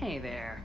Hey there.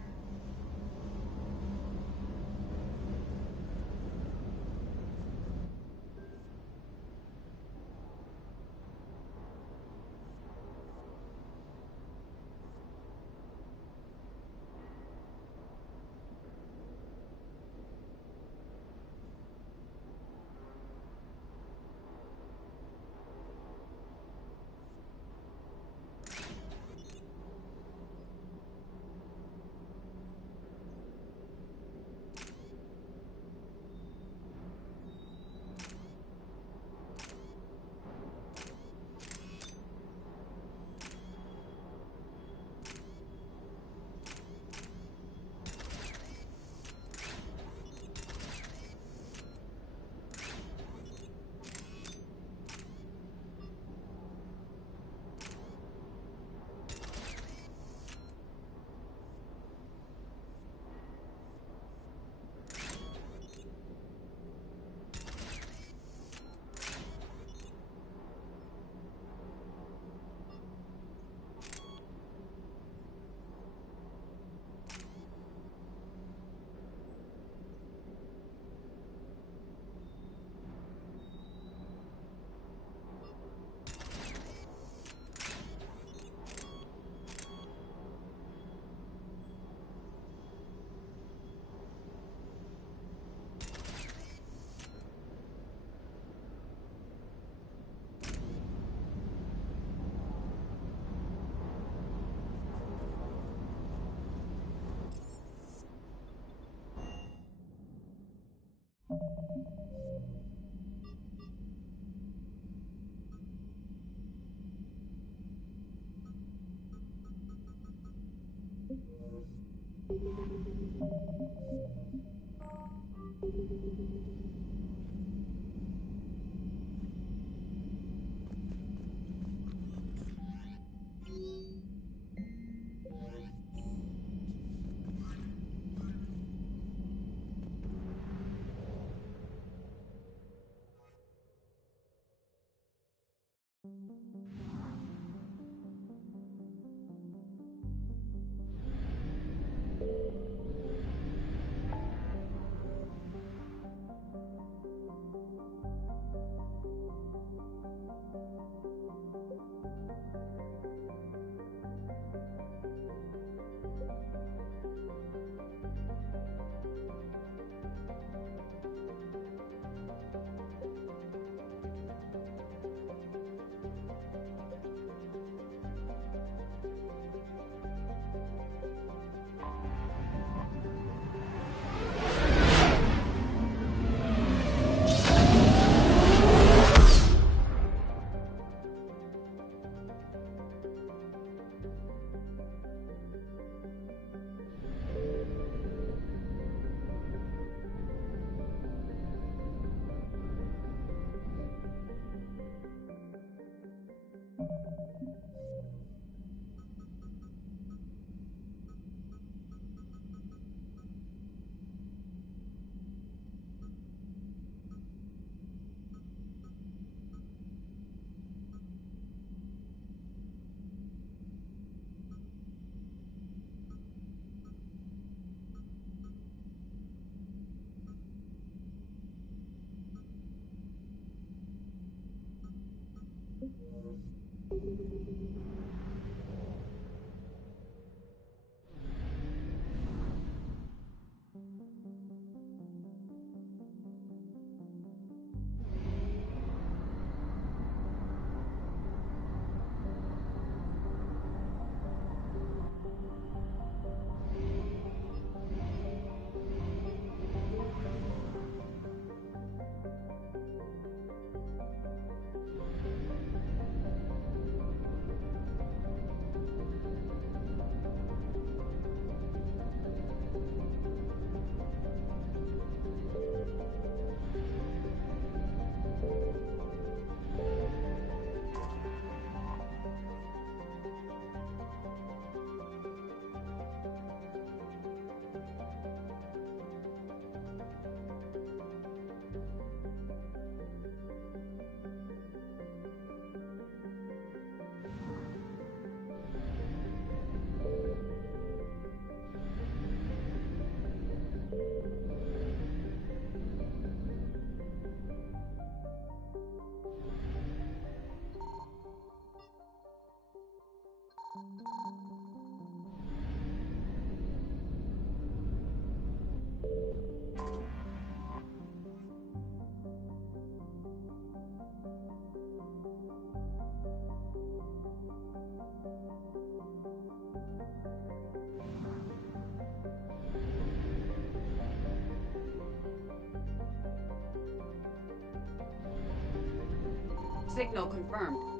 Signal confirmed.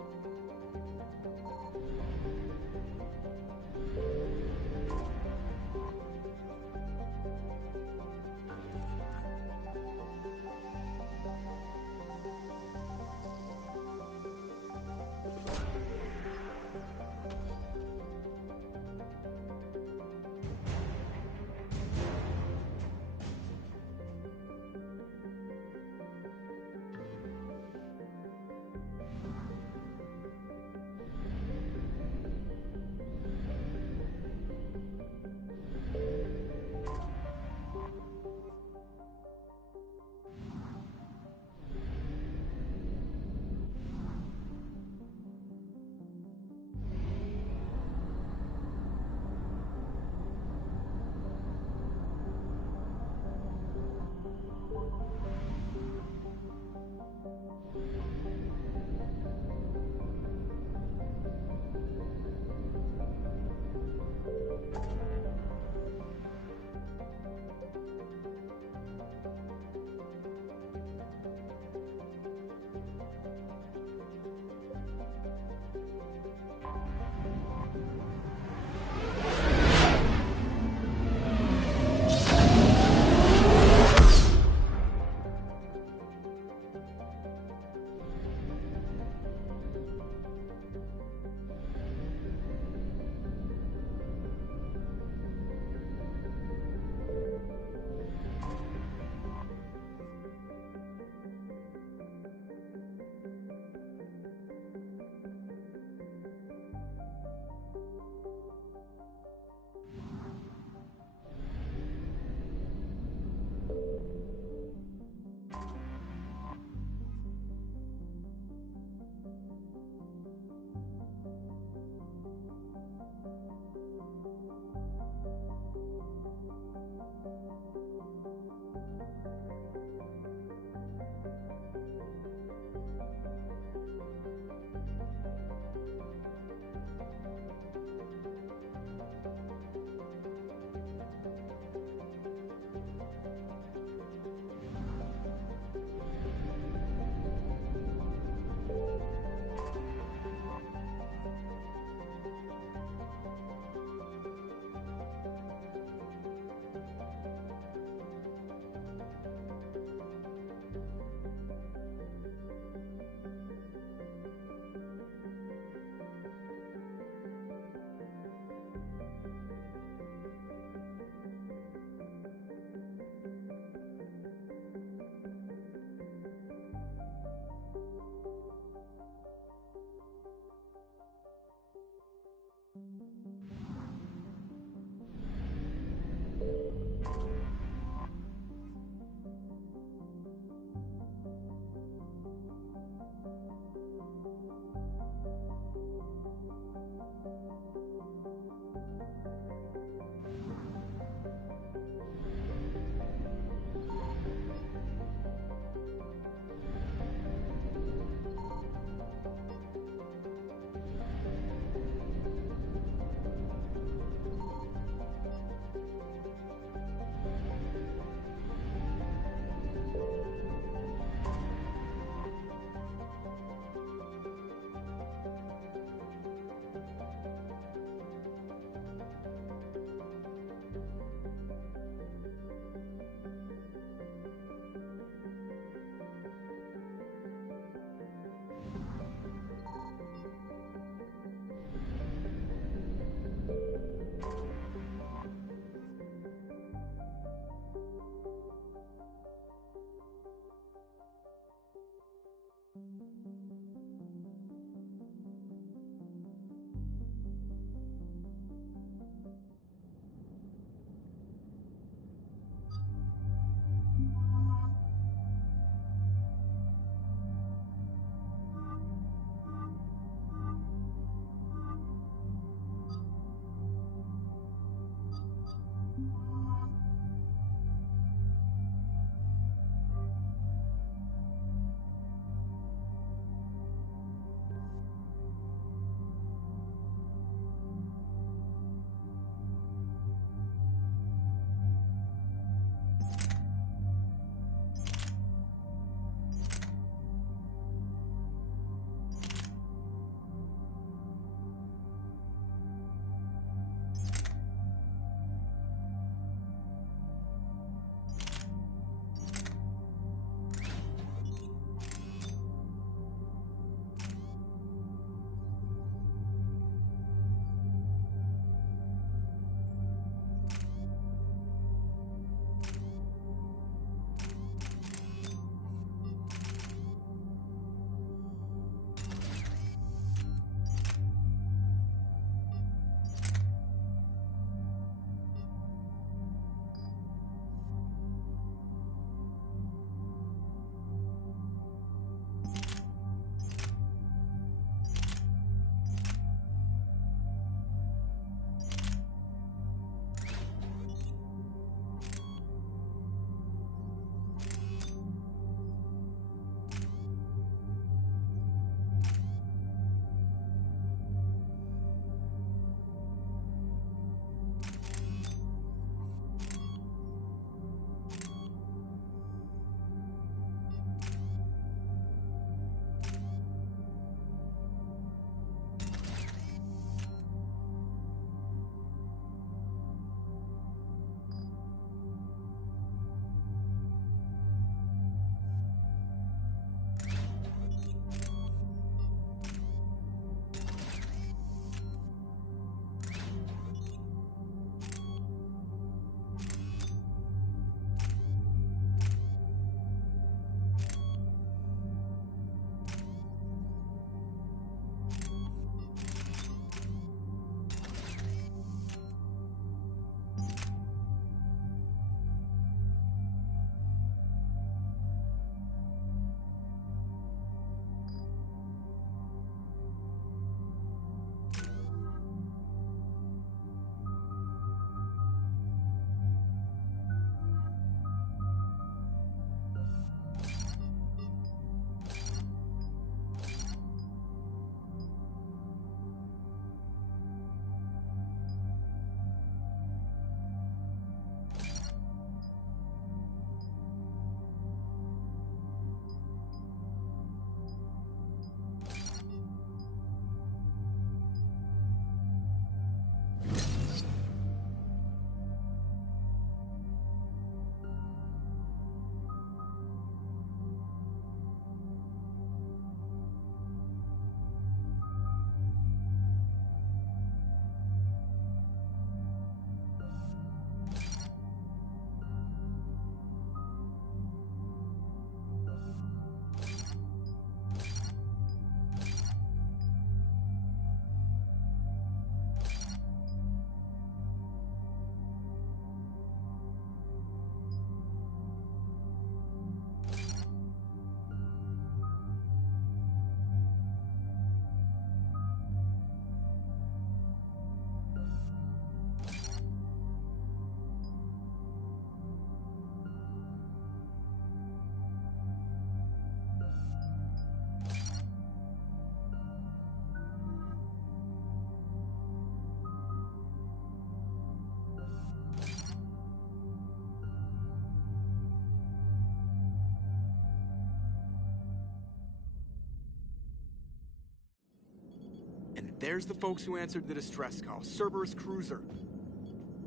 There's the folks who answered the distress call. Cerberus cruiser.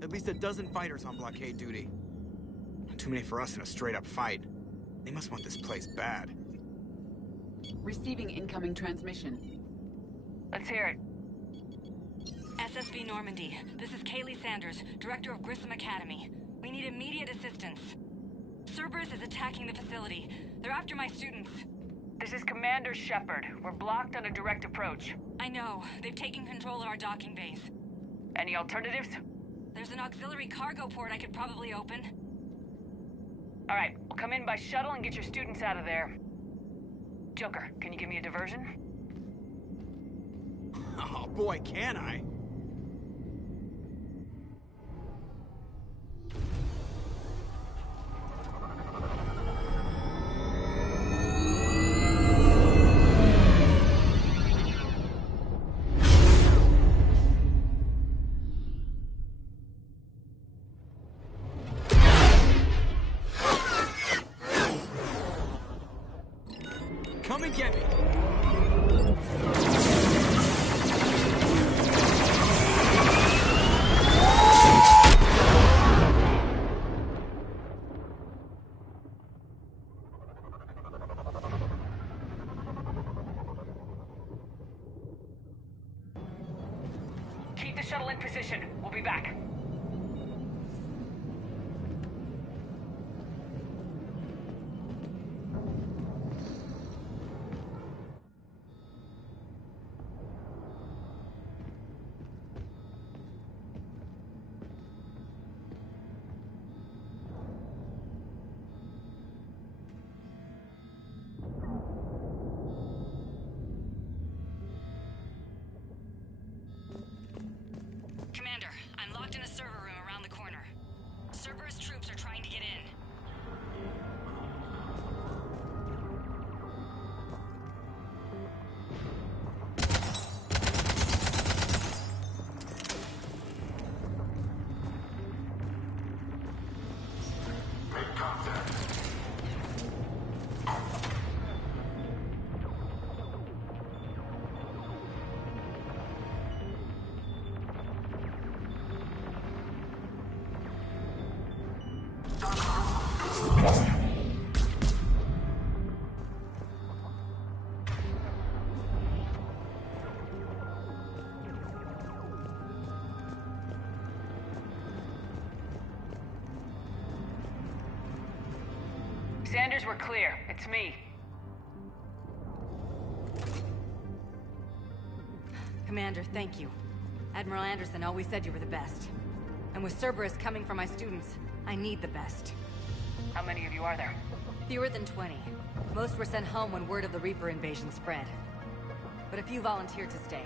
At least a dozen fighters on blockade duty. Not too many for us in a straight-up fight. They must want this place bad. Receiving incoming transmission. Let's hear it. SSV Normandy. This is Kaylee Sanders, Director of Grissom Academy. We need immediate assistance. Cerberus is attacking the facility. They're after my students. This is Commander Shepard. We're blocked on a direct approach. I know. They've taken control of our docking bays. Any alternatives? There's an auxiliary cargo port I could probably open. All right, we'll come in by shuttle and get your students out of there. Joker, can you give me a diversion? Oh boy, can I? Come and get me! Keep the shuttle in position. We'll be back. Commander, I'm locked in a server room around the corner. Cerberus troops are trying to get in. Make contact. Sanders, we're clear. It's me. Commander, thank you. Admiral Anderson always said you were the best. And with Cerberus coming for my students, I need the best. How many of you are there? Fewer than 20. Most were sent home when word of the Reaper invasion spread. But a few volunteered to stay.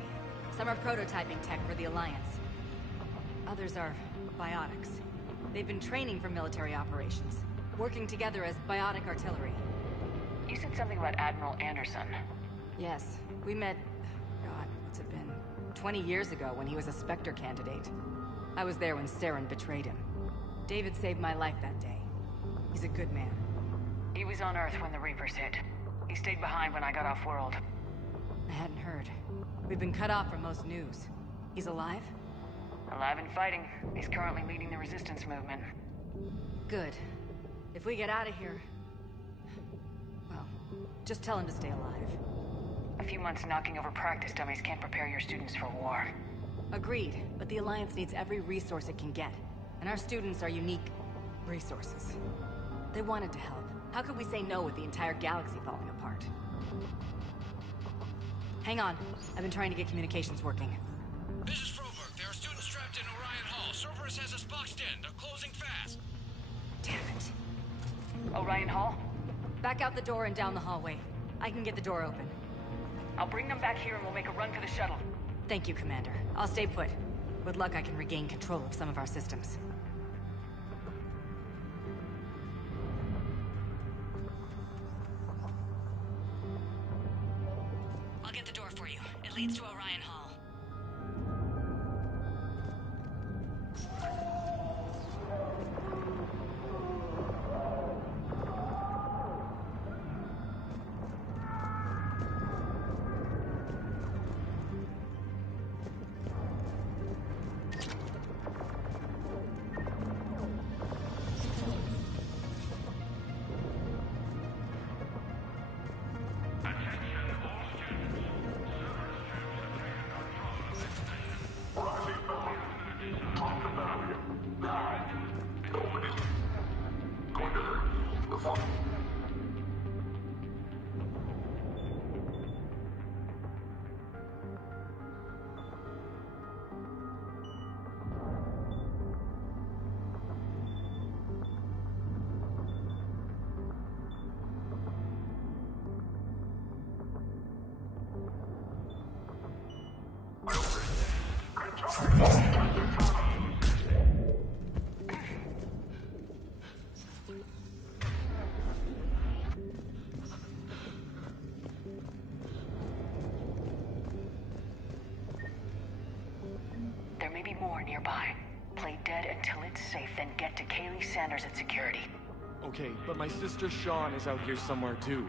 Some are prototyping tech for the Alliance. Others are biotics. They've been training for military operations, working together as biotic artillery. You said something about Admiral Anderson. Yes, we met... God, what's it been? 20 years ago when he was a Spectre candidate. I was there when Saren betrayed him. David saved my life that day. He's a good man. He was on Earth when the Reapers hit. He stayed behind when I got off-world. I hadn't heard. We've been cut off from most news. He's alive? Alive and fighting. He's currently leading the resistance movement. Good. If we get out of here... well, just tell him to stay alive. A few months knocking over practice dummies can't prepare your students for war. Agreed, but the Alliance needs every resource it can get. And our students are unique resources. They wanted to help. How could we say no with the entire galaxy falling apart? Hang on. I've been trying to get communications working. This is Froberg. There are students trapped in Orion Hall. Cerberus has us boxed in. They're closing fast. Damn it. Orion Hall? Back out the door and down the hallway. I can get the door open. I'll bring them back here and we'll make a run for the shuttle. Thank you, Commander. I'll stay put. With luck, I can regain control of some of our systems. I'll get the door for you. It leads to Orion Hall. There may be more nearby. Play dead until it's safe, then get to Kaylee Sanders at security. Okay, but my sister Sean is out here somewhere too.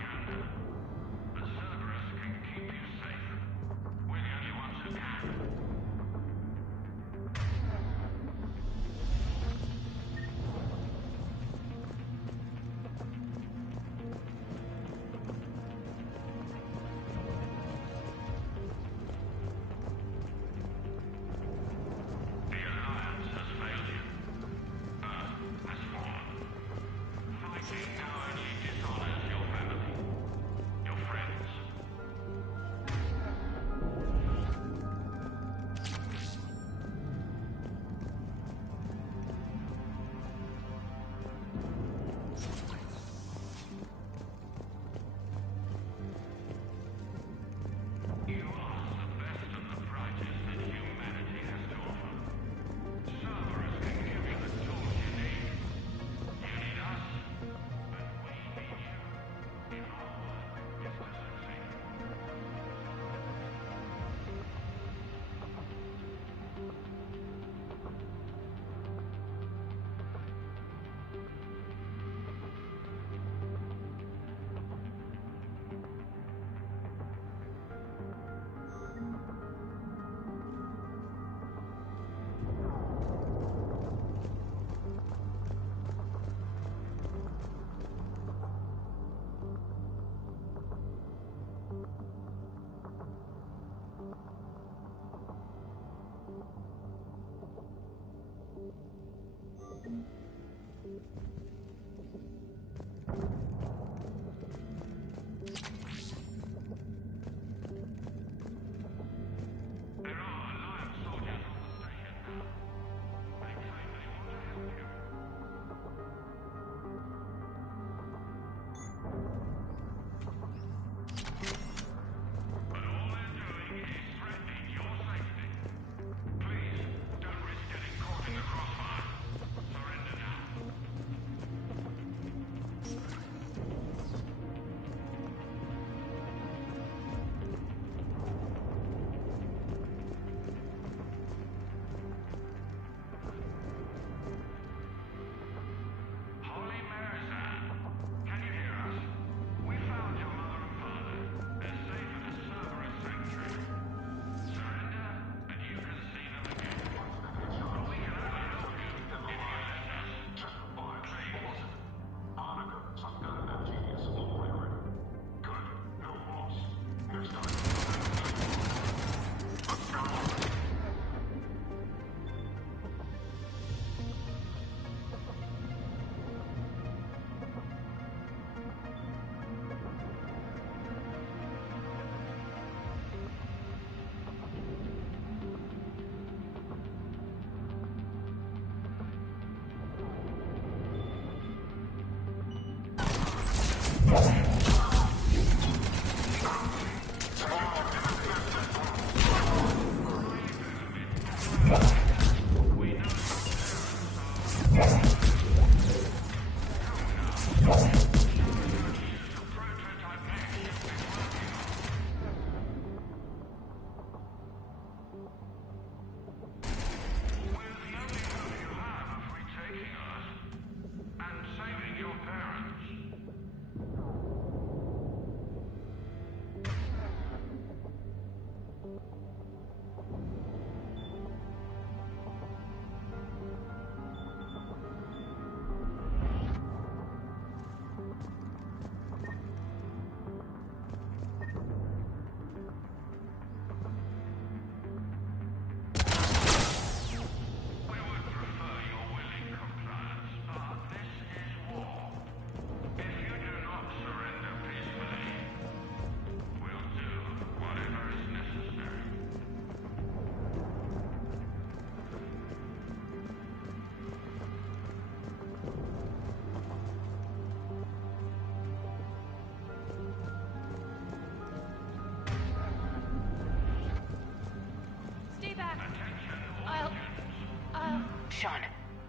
Sean,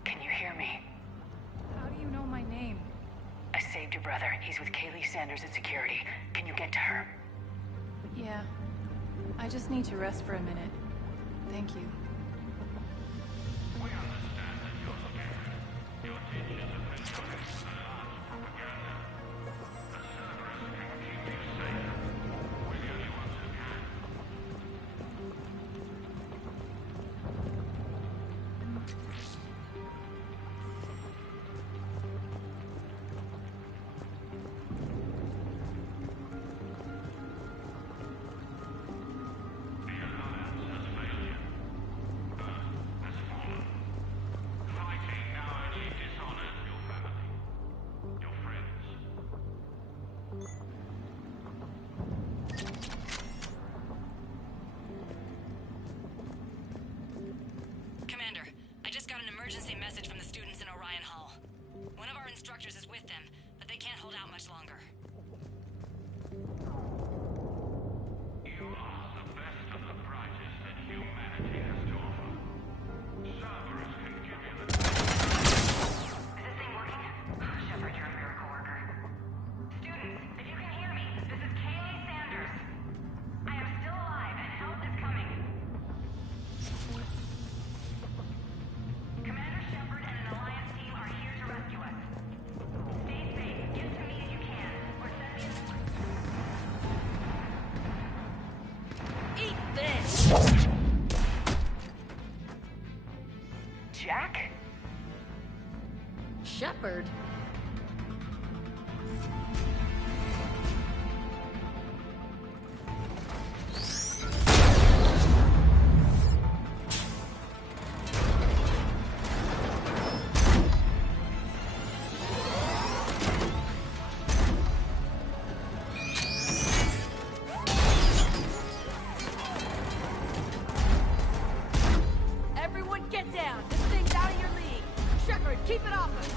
can you hear me? How do you know my name? I saved your brother. He's with Kaylee Sanders at security. Can you get to her? Yeah. I just need to rest for a minute. Thank you. We understand that you're scared. Your teachers have been putting large propaganda. The Cerberus can keep you safe. We're the only ones who can. The Alliance has failed you. Earth has fallen. Fighting now only dishonors your family, your friends. Commander, I just got an emergency message from the students in Orion Hall. One of our instructors is with them, but they can't hold out much longer. You are the best of the brightest that humanity has to offer. Cerberus can give you the... Is this thing working? Shepard, you're a miracle worker. Students, if you can hear me, this is Kaylee Sanders. I am still alive and help is coming. Commander Shepard and an Alliance team are here to rescue us. Stay safe. Get to me if you can. Or send me a... Eat this! Jack? Shepard? Everyone get down! This thing's out of your league! Shepard, keep it off us!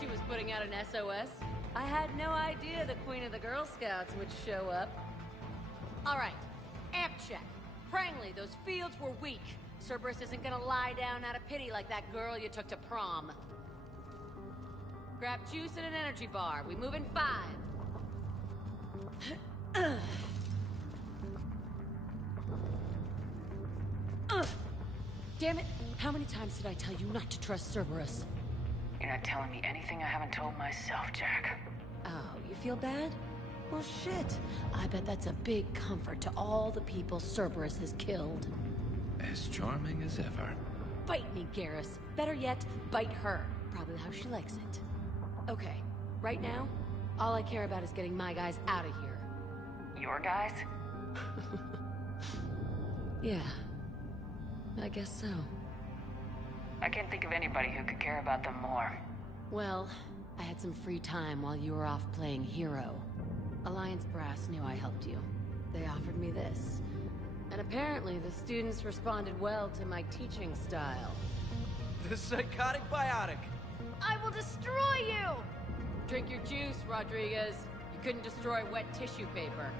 She was putting out an SOS. I had no idea the Queen of the Girl Scouts would show up. All right, amp check. Prangley, those fields were weak. Cerberus isn't gonna lie down out of pity like that girl you took to prom. Grab juice and an energy bar. We move in 5. Damn it! How many times did I tell you not to trust Cerberus? You're not telling me anything I haven't told myself, Jack. Oh, you feel bad? Well, shit. I bet that's a big comfort to all the people Cerberus has killed. As charming as ever. Bite me, Garrus. Better yet, bite her. Probably how she likes it. Okay, right now, all I care about is getting my guys out of here. Your guys? Yeah. I guess so. I can't think of anybody who could care about them more. Well, I had some free time while you were off playing hero. Alliance Brass knew I helped you. They offered me this. And apparently the students responded well to my teaching style. The psychotic biotic. I will destroy you! Drink your juice, Rodriguez. You couldn't destroy wet tissue paper.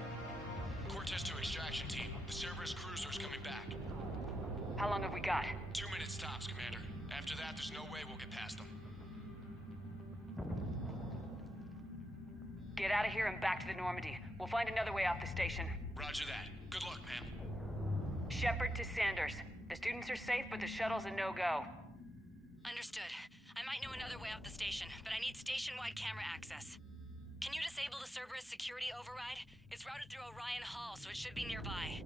Cortez to extraction team. The Cerberus cruiser's coming back. How long have we got? 2 minutes tops, Commander. After that, there's no way we'll get past them. Get out of here and back to the Normandy. We'll find another way off the station. Roger that. Good luck, ma'am. Shepard to Sanders. The students are safe, but the shuttle's a no-go. Understood. I might know another way off the station, but I need station-wide camera access. Can you disable the Cerberus security override? It's routed through Orion Hall, so it should be nearby.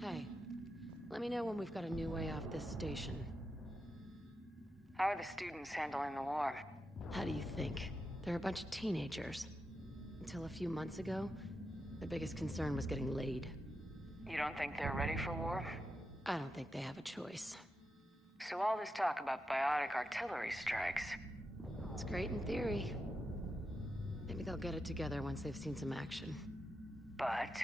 Hey, let me know when we've got a new way off this station. How are the students handling the war? How do you think? They're a bunch of teenagers. Until a few months ago, their biggest concern was getting laid. You don't think they're ready for war? I don't think they have a choice. So all this talk about biotic artillery strikes. It's great in theory. Maybe they'll get it together once they've seen some action. But...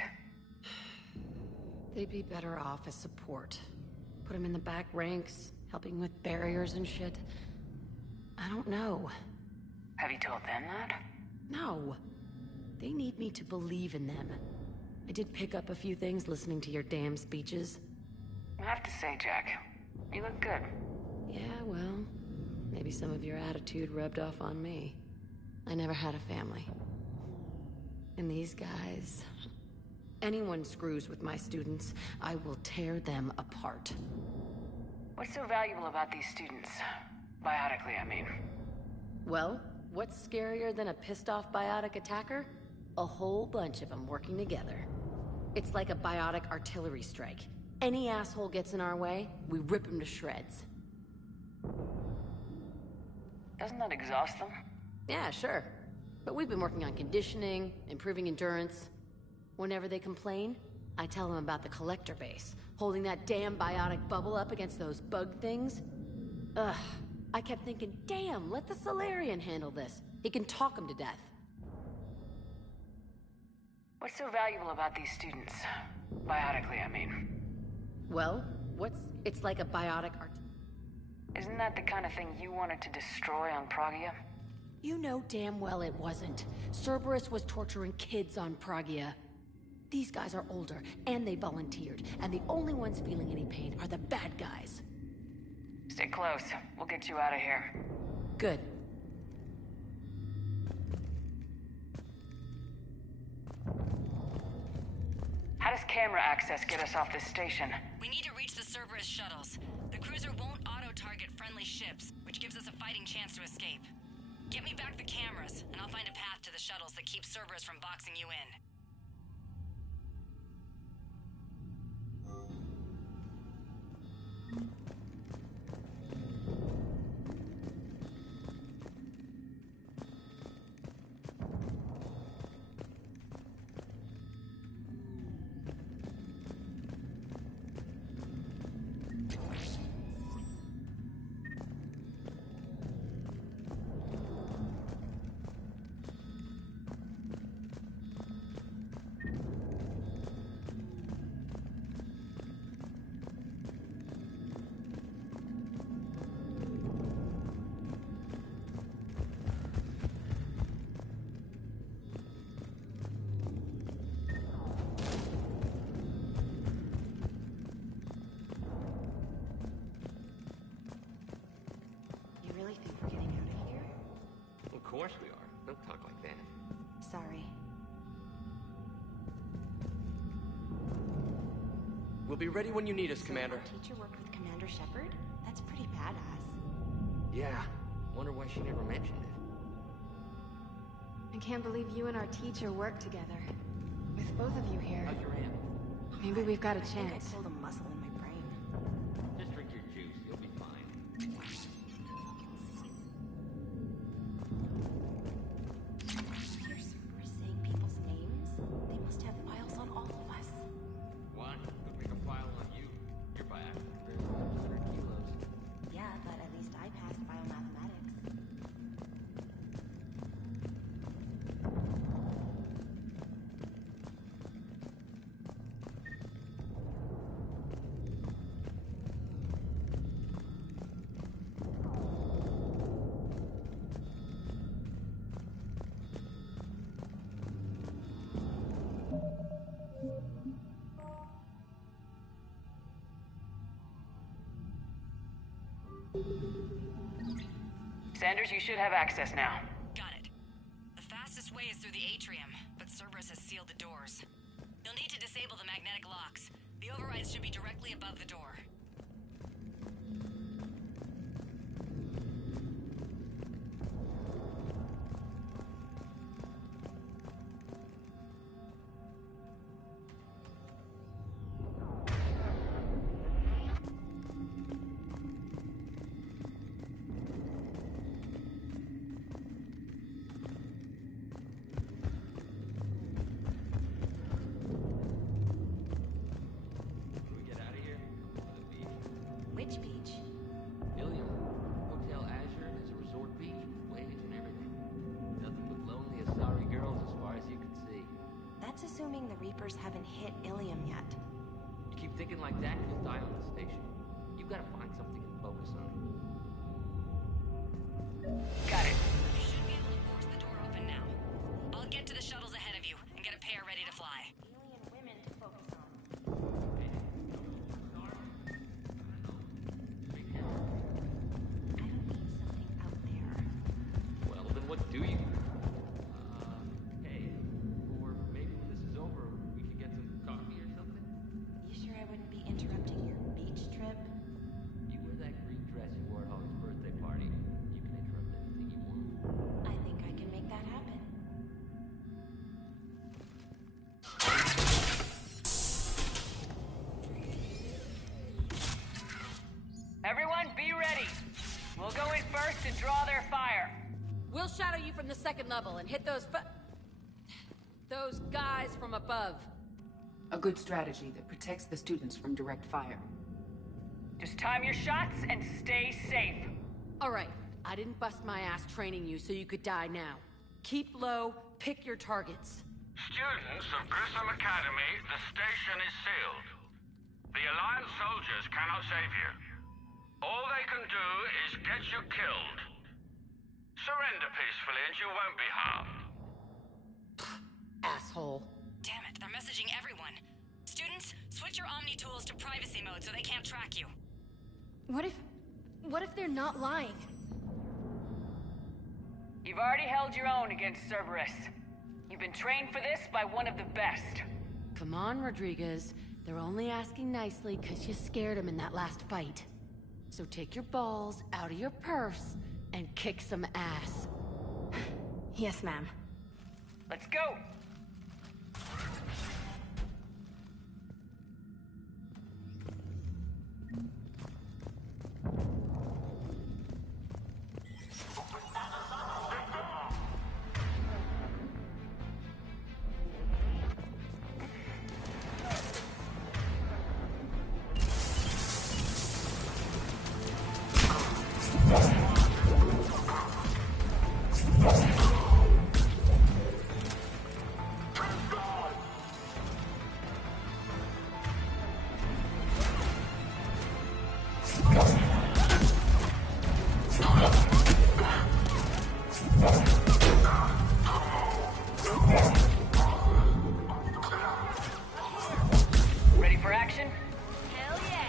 They'd be better off as support. Put them in the back ranks, helping with barriers and shit. I don't know. have you told them that? No. They need me to believe in them. I did pick up a few things listening to your damn speeches. I have to say, Jack, you look good. Yeah, well, maybe some of your attitude rubbed off on me. I never had a family. And these guys... Anyone screws with my students, I will tear them apart. What's so valuable about these students? Biotically, I mean. Well, what's scarier than a pissed-off biotic attacker? A whole bunch of them working together. It's like a biotic artillery strike. Any asshole gets in our way, we rip him to shreds. Doesn't that exhaust them? Yeah, sure. But we've been working on conditioning, improving endurance. Whenever they complain, I tell them about the collector base, holding that damn biotic bubble up against those bug things. Ugh, I kept thinking, damn, let the Salarian handle this. He can talk them to death. What's so valuable about these students? Biotically, I mean. Well, it's like a biotic art... Isn't that the kind of thing you wanted to destroy on Pragia? You know damn well it wasn't. Cerberus was torturing kids on Pragia. These guys are older, and they volunteered, and the only ones feeling any pain are the bad guys. Stay close. We'll get you out of here. Good. this camera access get us off this station? We need to reach the Cerberus shuttles. The cruiser won't auto-target friendly ships, which gives us a fighting chance to escape. Get me back the cameras, and I'll find a path to the shuttles that keeps Cerberus from boxing you in. You really think we're getting out of here? Of course we are. Don't talk like that. Sorry. We'll be ready when you need us, So Commander. our teacher worked with Commander Shepard? That's pretty badass. Yeah. Wonder why she never mentioned it. I can't believe you and our teacher work together. With both of you here. How's your aunt? Maybe we've got a I think I chance. pulled a muscle in my brain. Just drink your juice. You'll be fine. You're Cerberus saying people's names? They must have files on all of us. What? Could make a file on you. You're by barely 100 kilos. Yeah, but at least I passed biomathematics. Sanders, you should have access now. Got it. The fastest way is through the atrium, but Cerberus has sealed the doors. You'll need to disable the magnetic locks. The overrides should be directly above the door. Can we get out of here? Go to the beach. Which beach? Ilium. Hotel Azure has a resort beach with waves and everything. Nothing but lonely Asari girls as far as you can see. That's assuming the Reapers haven't hit Ilium yet. You keep thinking like that, you'll die on the station. You gotta find something to focus on. Got it. You should be able to force the door open now. I'll get to the shuttles ahead of you and get a pair ready to fly. Alien women to focus on. I don't need something out there. Well, then what do you? Hey, or maybe when this is over, we could get some coffee or something? You sure I wouldn't be interrupting your beach trip? You wear that green dress you wore at Holly's birthday party. You can interrupt anything you want. I think I can make that happen. Everyone, be ready. We'll go in first and draw their fire. We'll shadow you from the second level and hit those guys from above. A good strategy that protects the students from direct fire. Just time your shots and stay safe. All right, I didn't bust my ass training you so you could die now. Keep low, pick your targets. Students of Grissom Academy, the station is sealed. The Alliance soldiers cannot save you. All they can do is get you killed. Surrender peacefully and you won't be harmed. Asshole. Damn it, they're messaging everyone. Students, switch your Omni tools to privacy mode so they can't track you. What if they're not lying? You've already held your own against Cerberus. You've been trained for this by one of the best. Come on, Rodriguez. They're only asking nicely because you scared them in that last fight. So take your balls out of your purse and kick some ass. Yes, ma'am. Let's go! Ready for action? Hell yeah!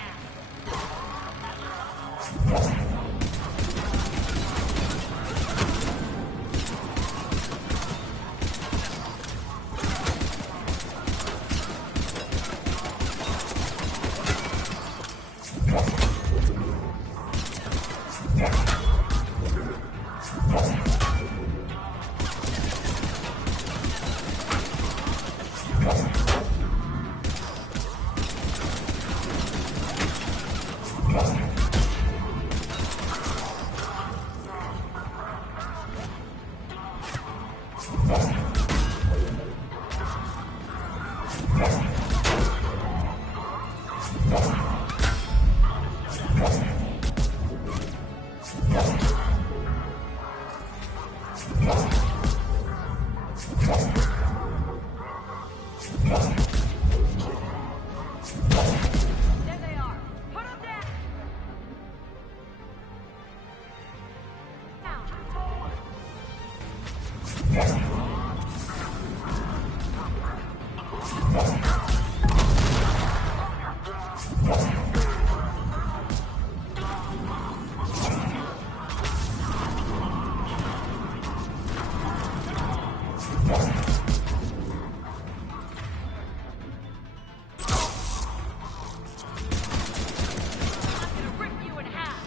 There they are! Put them down! I'm gonna rip you in half!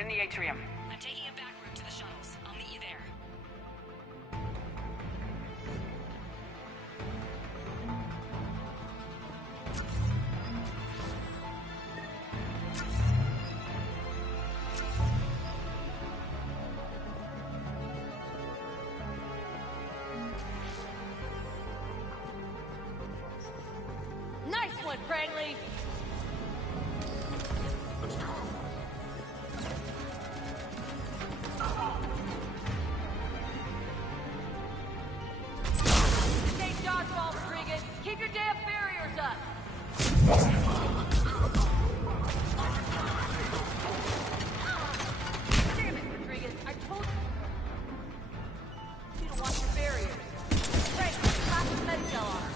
in the atrium. I'm taking a back route to the shuttles. I'll meet you there. Nice one, Cranley! This ain't dodgeball, Rodriguez. Keep your damn barriers up! Damn it, Rodriguez. I told you to watch your barriers. Frank, pass the med gel on her.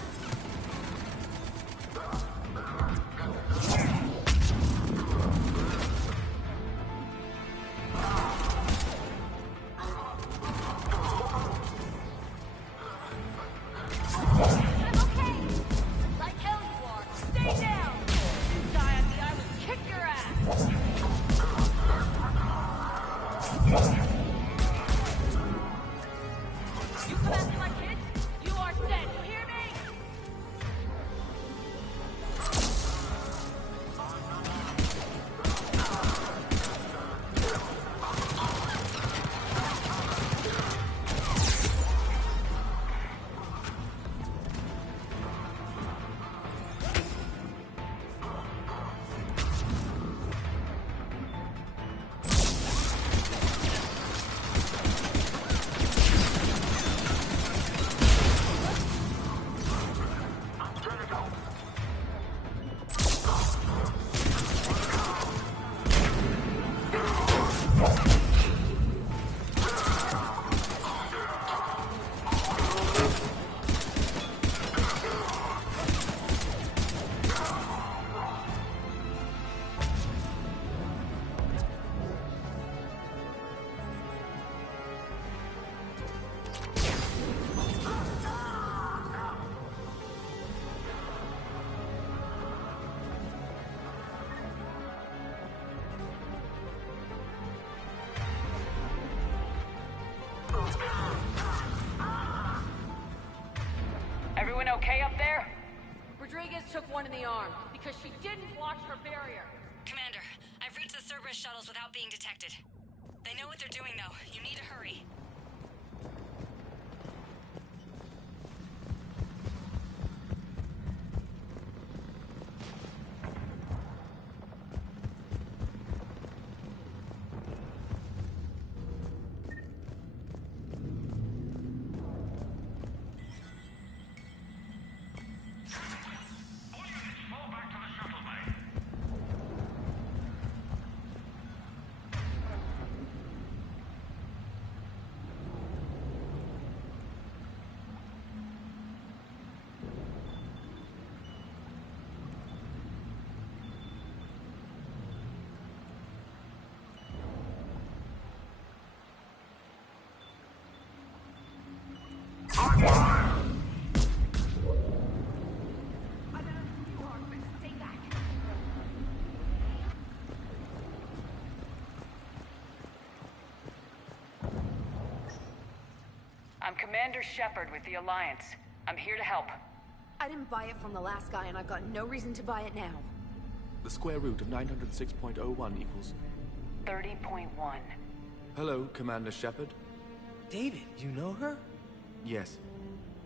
Everyone okay up there? Rodriguez took one in the arm because she didn't watch her barrier. Commander, I've reached the Cerberus shuttles without being detected. They know what they're doing, though. You need to hurry. I'm Commander Shepard with the Alliance. I'm here to help. I didn't buy it from the last guy, and I've got no reason to buy it now. The square root of 906.01 equals... 30.1. Hello, Commander Shepard. David, you know her? Yes.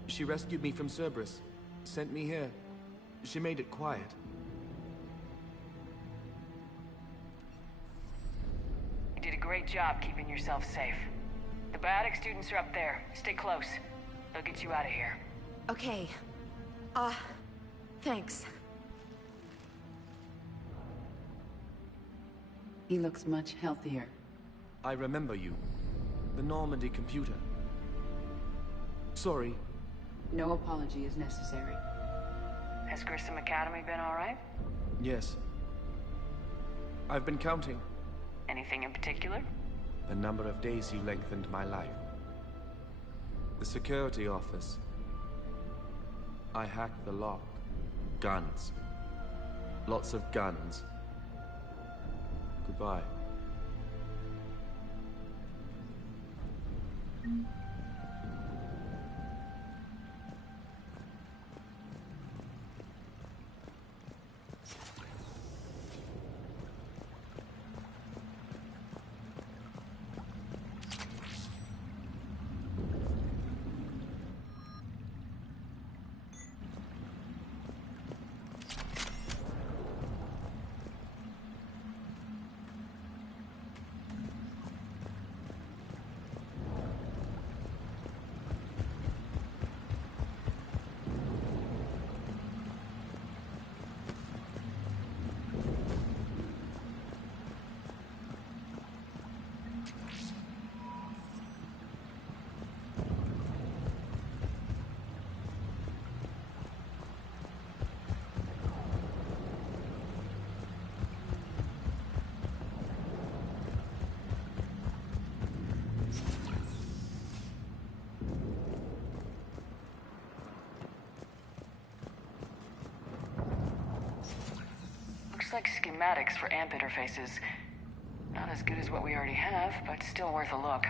She rescued me from Cerberus. Sent me here. She made it quiet. You did a great job keeping yourself safe. The biotic students are up there. Stay close. They'll get you out of here. Okay. Thanks. He looks much healthier. I remember you. The Normandy computer. Sorry. No apology is necessary. Has Grissom Academy been all right? Yes. I've been counting. Anything in particular? The number of days you lengthened my life. The security office. I hacked the lock. Guns. Lots of guns. Goodbye. Looks like schematics for AMP interfaces. Not as good as what we already have, but still worth a look.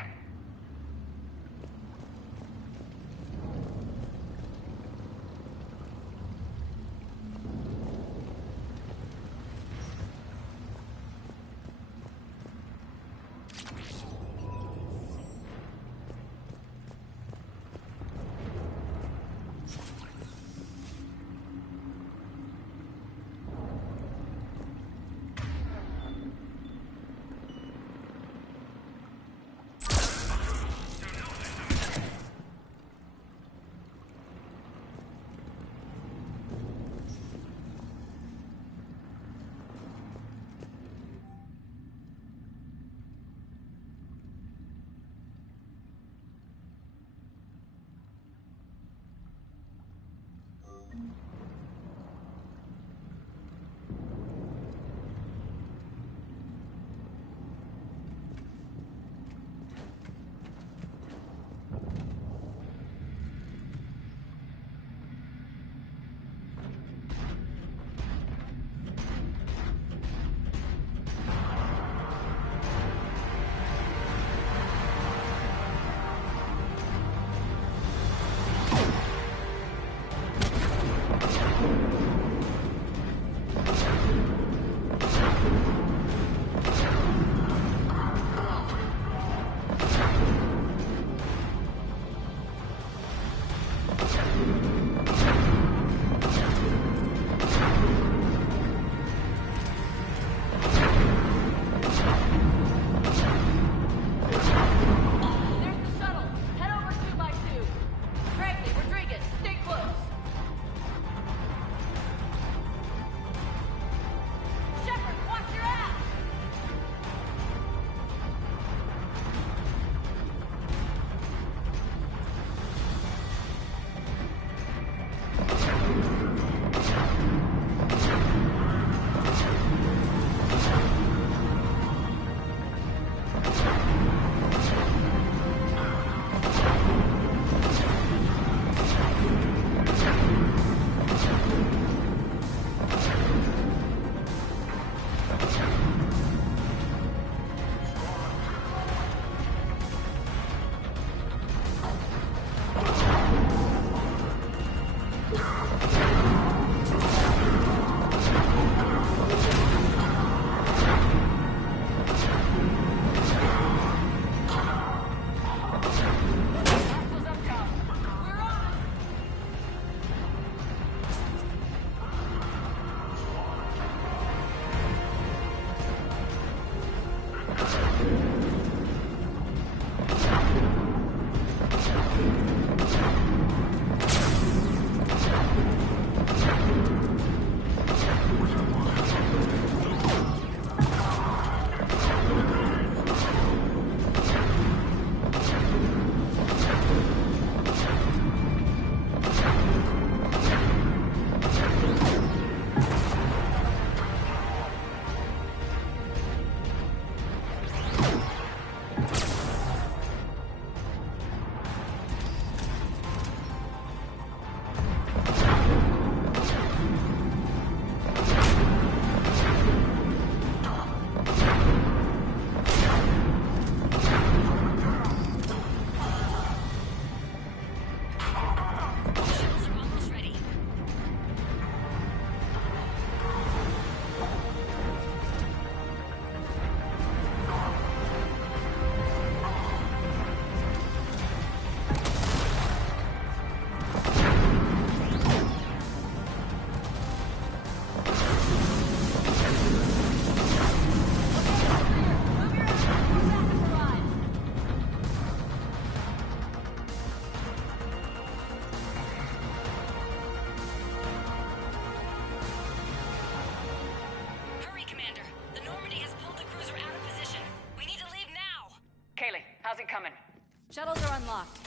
Shuttles are unlocked.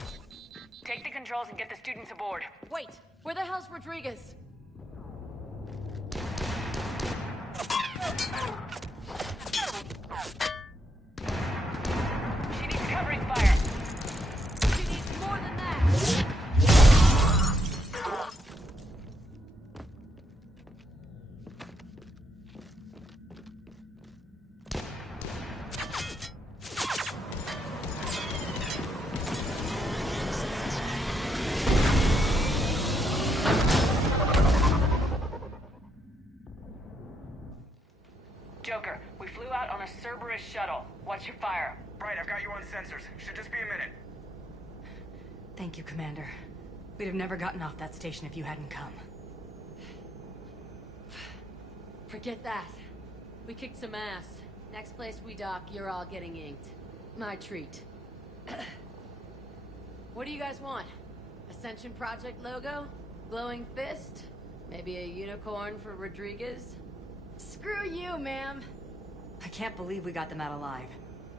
Take the controls and get the students aboard. Wait! Where the hell's Rodriguez? She needs covering fire. She needs more than that! Joker, we flew out on a Cerberus shuttle. Watch your fire. Right, I've got you on sensors. Should just be a minute. Thank you, Commander. We'd have never gotten off that station if you hadn't come. Forget that. We kicked some ass. Next place we dock, you're all getting inked. My treat. What do you guys want? Ascension Project logo? Glowing fist? Maybe a unicorn for Rodriguez? Screw you, ma'am! I can't believe we got them out alive.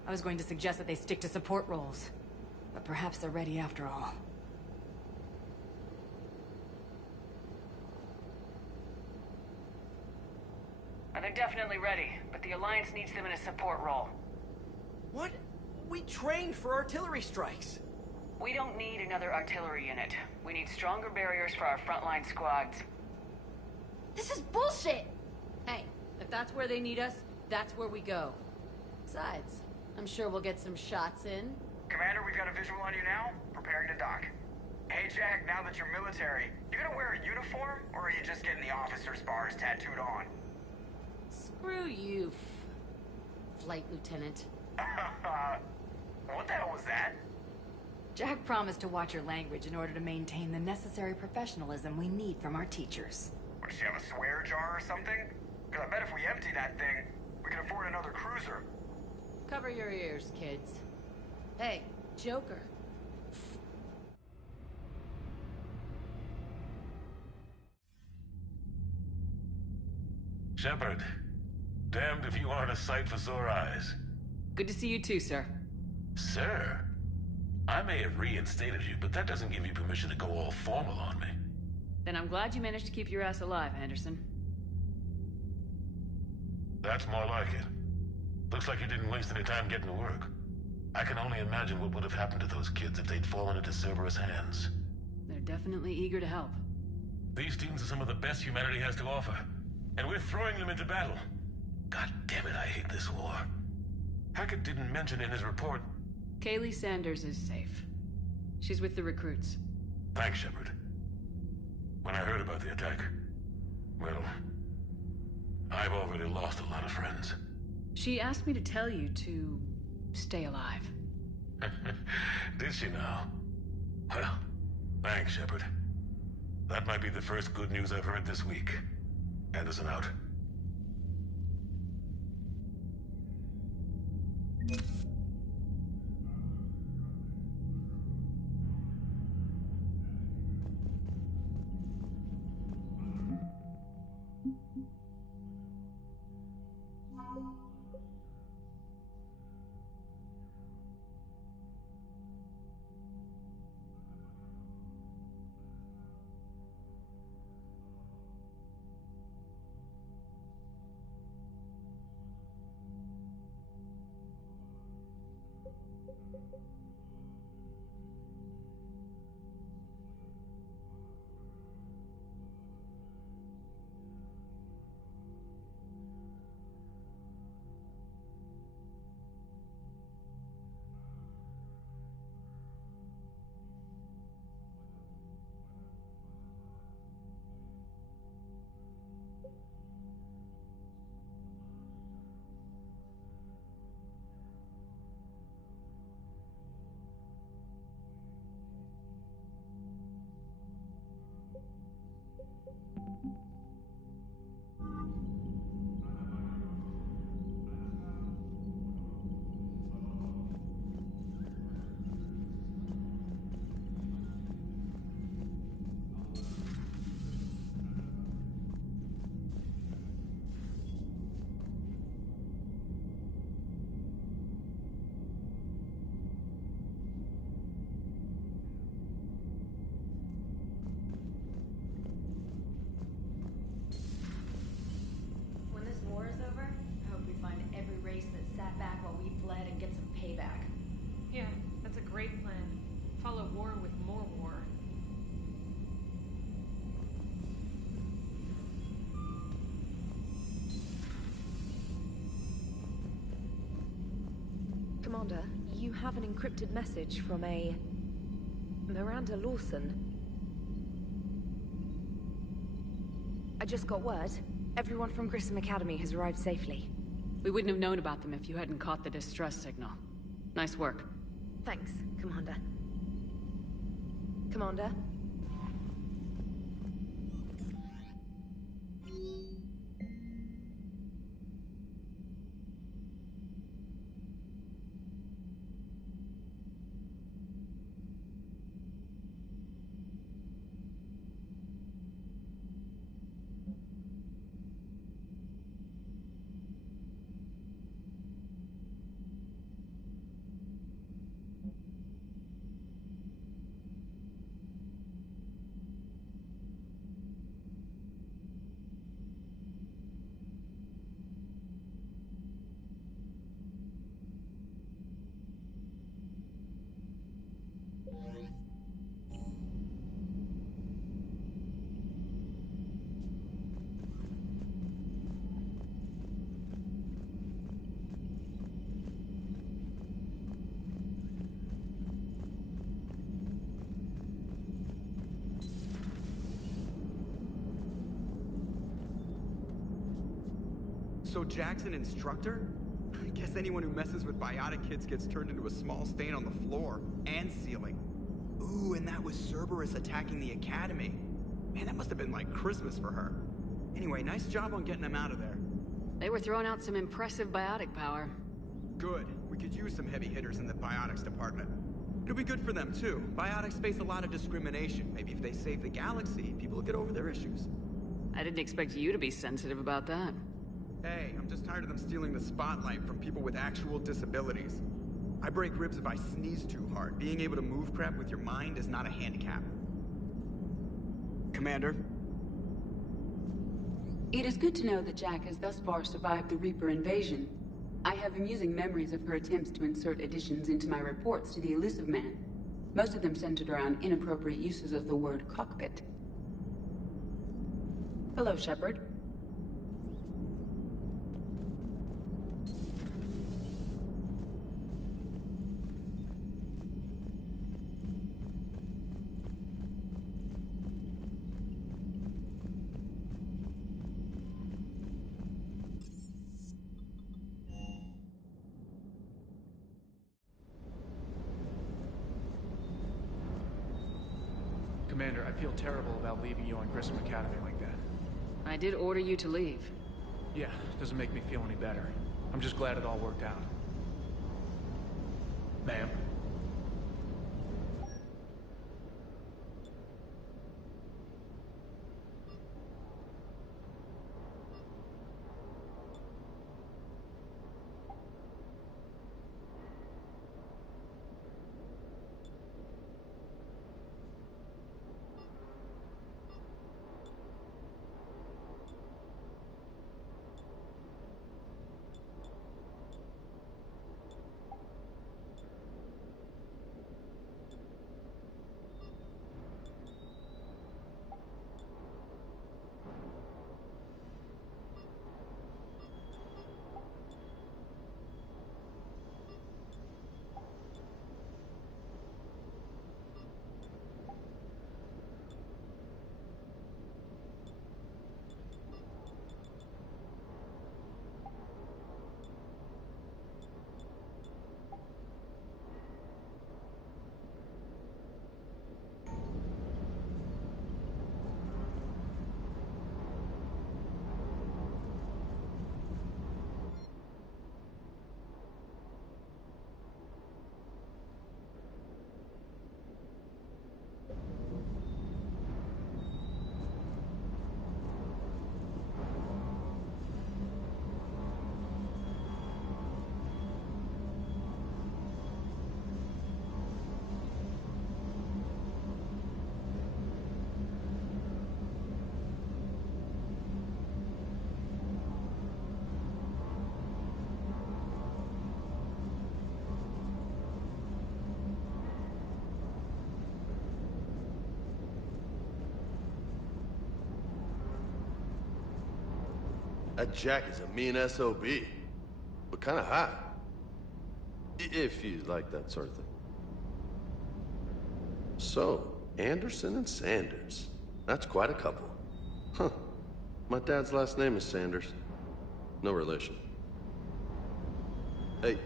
I was going to suggest that they stick to support roles. But perhaps they're ready after all. They're definitely ready, but the Alliance needs them in a support role. What? We trained for artillery strikes. We don't need another artillery unit. We need stronger barriers for our frontline squads. This is bullshit! Hey, if that's where they need us, that's where we go. Besides, I'm sure we'll get some shots in. Commander, we've got a visual on you now. Preparing to dock. Hey, Jack, now that you're military, you gonna wear a uniform, or are you just getting the officer's bars tattooed on? Screw you, Flight Lieutenant. What the hell was that? Jack promised to watch your language in order to maintain the necessary professionalism we need from our teachers. What, does she have a swear jar or something? Because I bet if we empty that thing, we can afford another cruiser. Cover your ears, kids. Hey, Joker. Shepard, damned if you aren't a sight for sore eyes. Good to see you too, sir. Sir? I may have reinstated you, but that doesn't give you permission to go all formal on me. Then I'm glad you managed to keep your ass alive, Anderson. That's more like it. Looks like you didn't waste any time getting to work. I can only imagine what would have happened to those kids if they'd fallen into Cerberus' hands. They're definitely eager to help. These students are some of the best humanity has to offer, and we're throwing them into battle. God damn it, I hate this war. Hackett didn't mention in his report... Kaylee Sanders is safe. She's with the recruits. Thanks, Shepard. When I heard about the attack, well, I've already lost a lot of friends. She asked me to tell you to stay alive. Did she now? Well, thanks, Shepard. That might be the first good news I've heard this week. Anderson out. Commander, you have an encrypted message from a... Miranda Lawson. I just got word. Everyone from Grissom Academy has arrived safely. We wouldn't have known about them if you hadn't caught the distress signal. Nice work. Thanks, Commander. Commander? So Jack's an instructor? I guess anyone who messes with biotic kids gets turned into a small stain on the floor and ceiling. Ooh, and that was Cerberus attacking the academy. Man, that must have been like Christmas for her. Anyway, nice job on getting them out of there. They were throwing out some impressive biotic power. Good. We could use some heavy hitters in the biotics department. It'll be good for them too. Biotics face a lot of discrimination. Maybe if they save the galaxy, people will get over their issues. I didn't expect you to be sensitive about that. Hey, I'm just tired of them stealing the spotlight from people with actual disabilities. I break ribs if I sneeze too hard. Being able to move crap with your mind is not a handicap. Commander? It is good to know that Jack has thus far survived the Reaper invasion. I have amusing memories of her attempts to insert additions into my reports to the Elusive Man. Most of them centered around inappropriate uses of the word cockpit. Hello, Shepard. Commander, I feel terrible about leaving you on Grissom Academy like that. I did order you to leave. Yeah, doesn't make me feel any better. I'm just glad it all worked out. Ma'am? That Jack is a mean SOB, but kinda hot. If you like that sort of thing. So, Anderson and Sanders. That's quite a couple. Huh. My dad's last name is Sanders. No relation. Hey.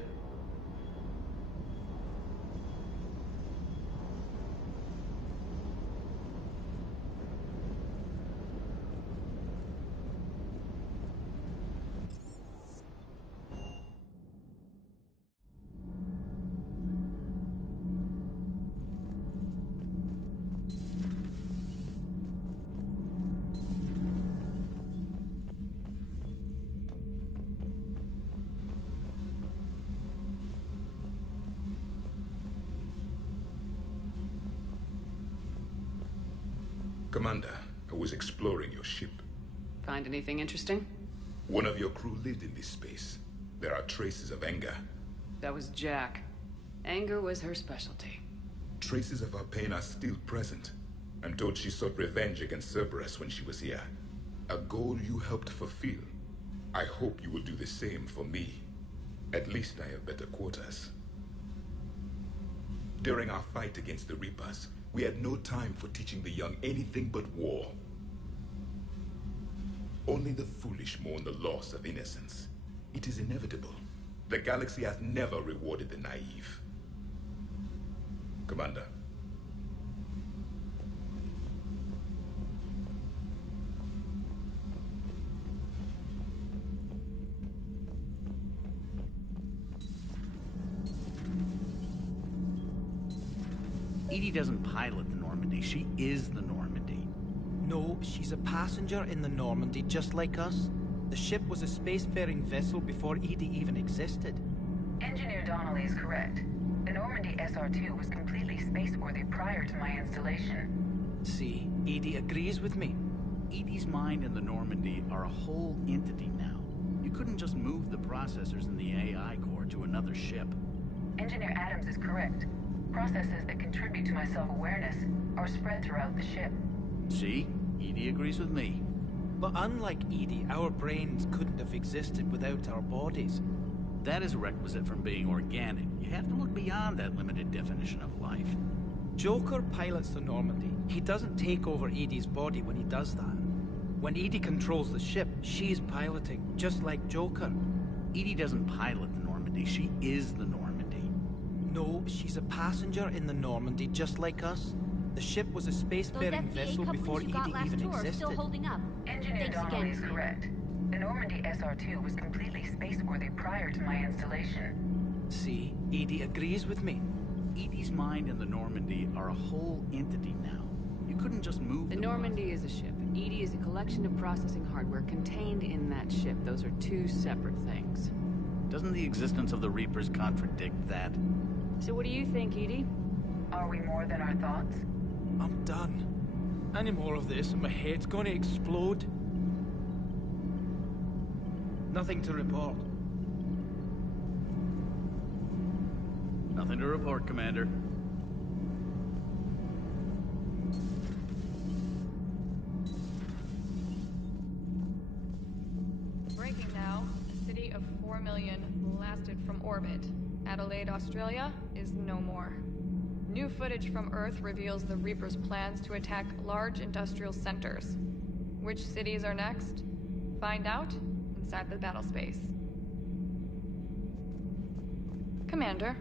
Commander, I was exploring your ship. Find anything interesting? One of your crew lived in this space. There are traces of anger. That was Jack. Anger was her specialty. Traces of her pain are still present. I'm told she sought revenge against Cerberus when she was here. A goal you helped fulfill. I hope you will do the same for me. At least I have better quarters. During our fight against the Reapers, we had no time for teaching the young anything but war. Only the foolish mourn the loss of innocence. It is inevitable. The galaxy has never rewarded the naive. Commander. EDI doesn't pilot the Normandy. She is the Normandy. No, she's a passenger in the Normandy, just like us. The ship was a spacefaring vessel before EDI even existed. Engineer Donnelly is correct. The Normandy SR-2 was completely spaceworthy prior to my installation. See, EDI agrees with me. EDI's mind and the Normandy are a whole entity now. You couldn't just move the processors in the AI core to another ship. Engineer Adams is correct. Processes that contribute to my self-awareness are spread throughout the ship. See? EDI agrees with me. But unlike EDI, our brains couldn't have existed without our bodies. That is a requisite from being organic. You have to look beyond that limited definition of life. Joker pilots the Normandy. He doesn't take over EDI's body when he does that. When EDI controls the ship, she's piloting, just like Joker. EDI doesn't pilot the Normandy. She is the Normandy. No, she's a passenger in the Normandy, just like us. The ship was a spacefaring vessel before EDI even existed. Still holding up. Engineer Donnelly is correct. The Normandy SR-2 was completely spaceworthy prior to my installation. See, EDI agrees with me. EDI's mind and the Normandy are a whole entity now. You couldn't just move the Normandy is a ship. EDI is a collection of processing hardware contained in that ship. Those are two separate things. Doesn't the existence of the Reapers contradict that? So what do you think, EDI? Are we more than our thoughts? I'm done. Any more of this and my head's gonna explode. Nothing to report. Nothing to report, Commander. Breaking now. The city of 4 million blasted from orbit. Adelaide, Australia is no more. New footage from Earth reveals the Reapers' plans to attack large industrial centers. Which cities are next? Find out inside the battle space. Commander.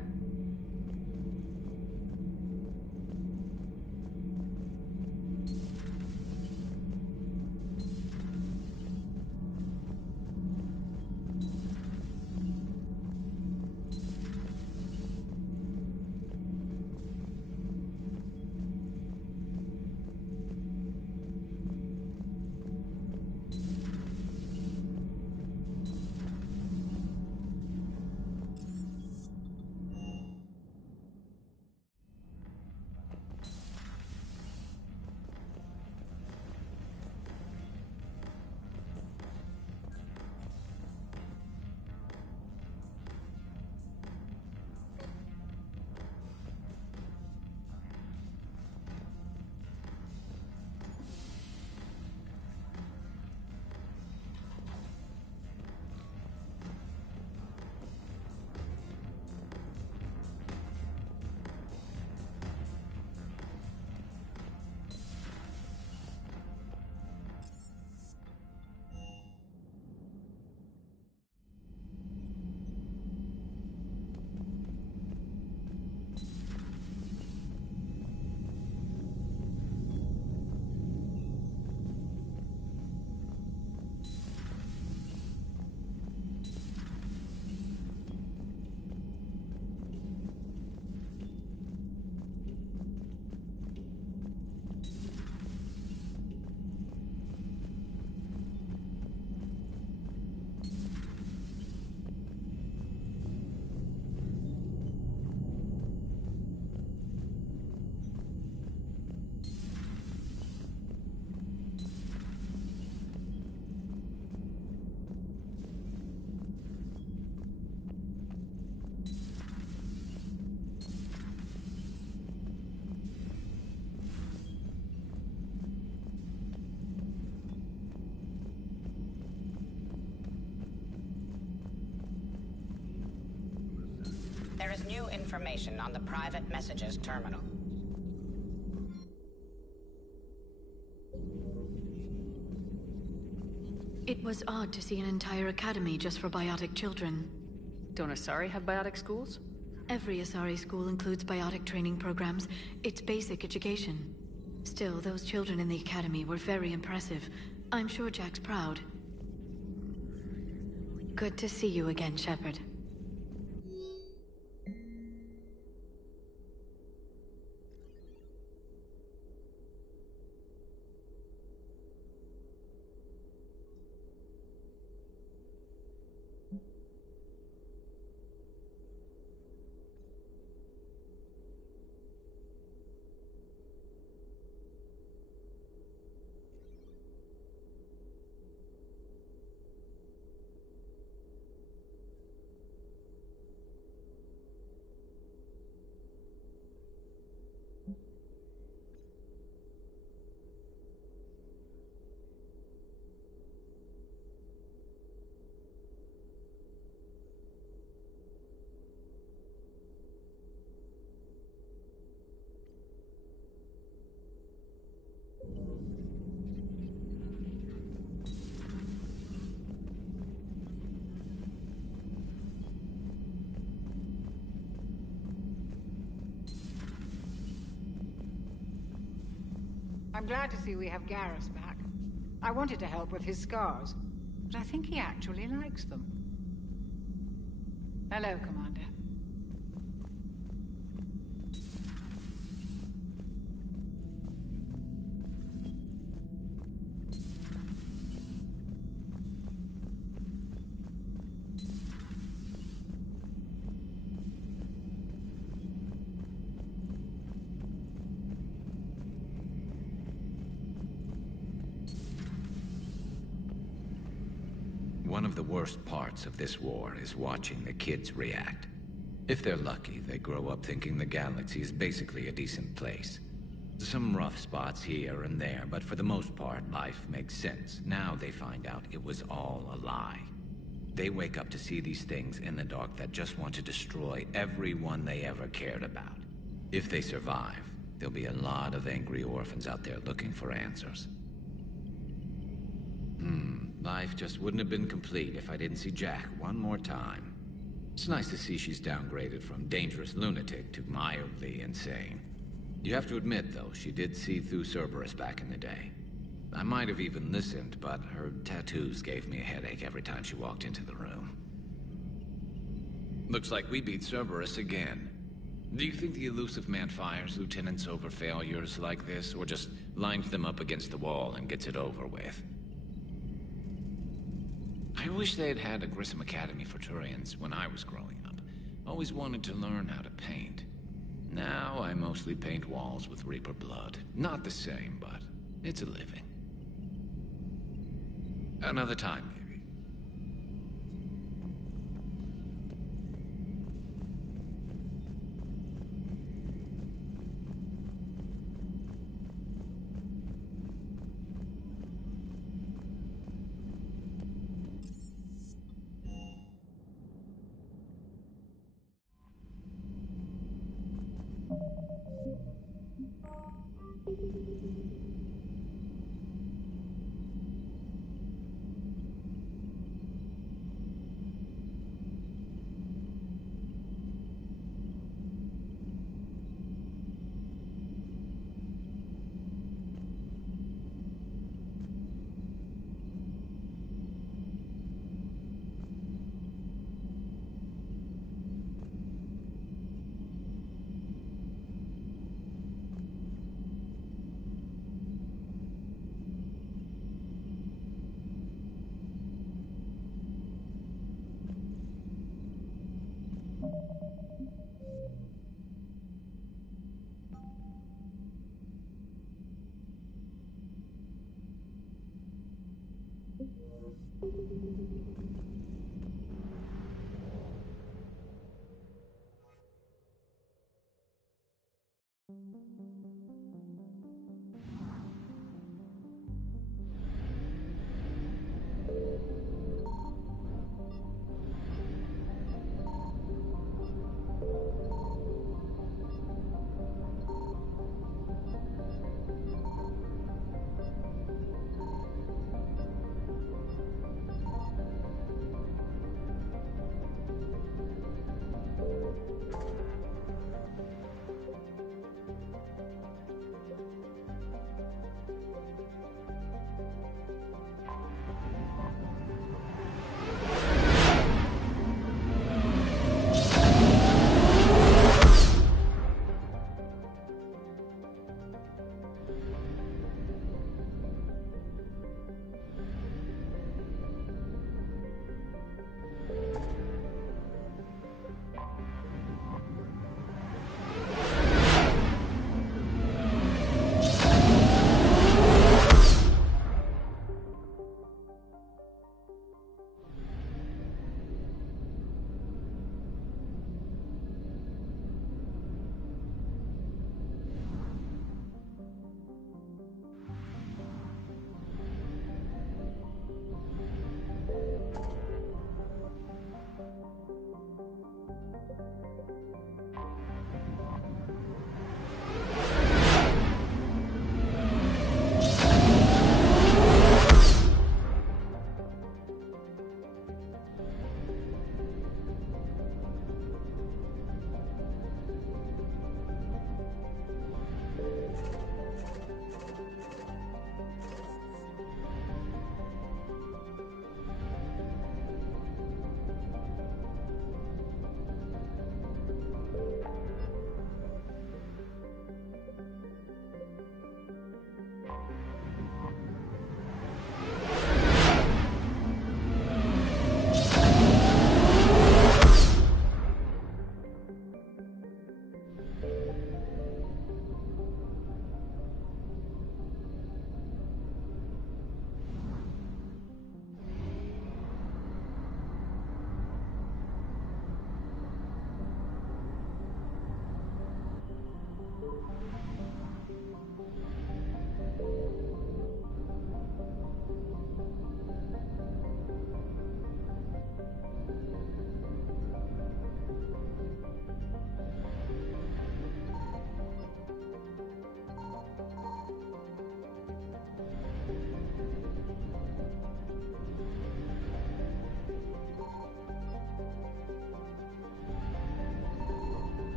There is new information on the private messages terminal. It was odd to see an entire academy just for biotic children. Don't Asari have biotic schools? Every Asari school includes biotic training programs. It's basic education. Still, those children in the academy were very impressive. I'm sure Jack's proud. Good to see you again, Shepard. I'm glad to see we have Garrus back. I wanted to help with his scars, but I think he actually likes them. Hello, Commander. One of the worst parts of this war is watching the kids react. If they're lucky, they grow up thinking the galaxy is basically a decent place. Some rough spots here and there, but for the most part, life makes sense. Now they find out it was all a lie. They wake up to see these things in the dark that just want to destroy everyone they ever cared about. If they survive, there'll be a lot of angry orphans out there looking for answers. Life just wouldn't have been complete if I didn't see Jack one more time. It's nice to see she's downgraded from dangerous lunatic to mildly insane. You have to admit, though, she did see through Cerberus back in the day. I might have even listened, but her tattoos gave me a headache every time she walked into the room. Looks like we beat Cerberus again. Do you think the Illusive Man fires lieutenants over failures like this, or just lines them up against the wall and gets it over with? I wish they had a Grissom Academy for Turians when I was growing up. Always wanted to learn how to paint. Now I mostly paint walls with Reaper blood. Not the same, but it's a living. Another time, maybe.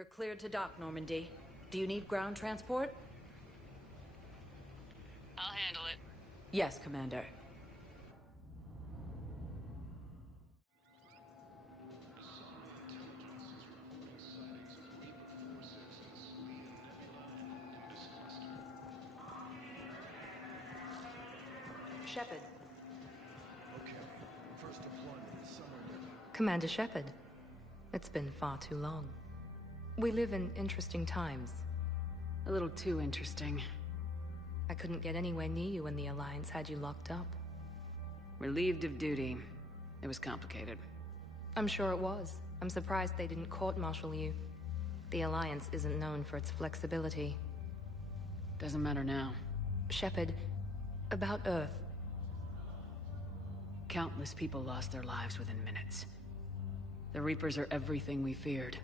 You're cleared to dock, Normandy. Do you need ground transport? I'll handle it. Yes, Commander. Shepard. Okay. First deployment is somewhere near. Commander Shepard. It's been far too long. We live in interesting times. A little too interesting. I couldn't get anywhere near you when the Alliance had you locked up. Relieved of duty. It was complicated. I'm sure it was. I'm surprised they didn't court-martial you. The Alliance isn't known for its flexibility. Doesn't matter now. Shepard, about Earth. Countless people lost their lives within minutes. The Reapers are everything we feared.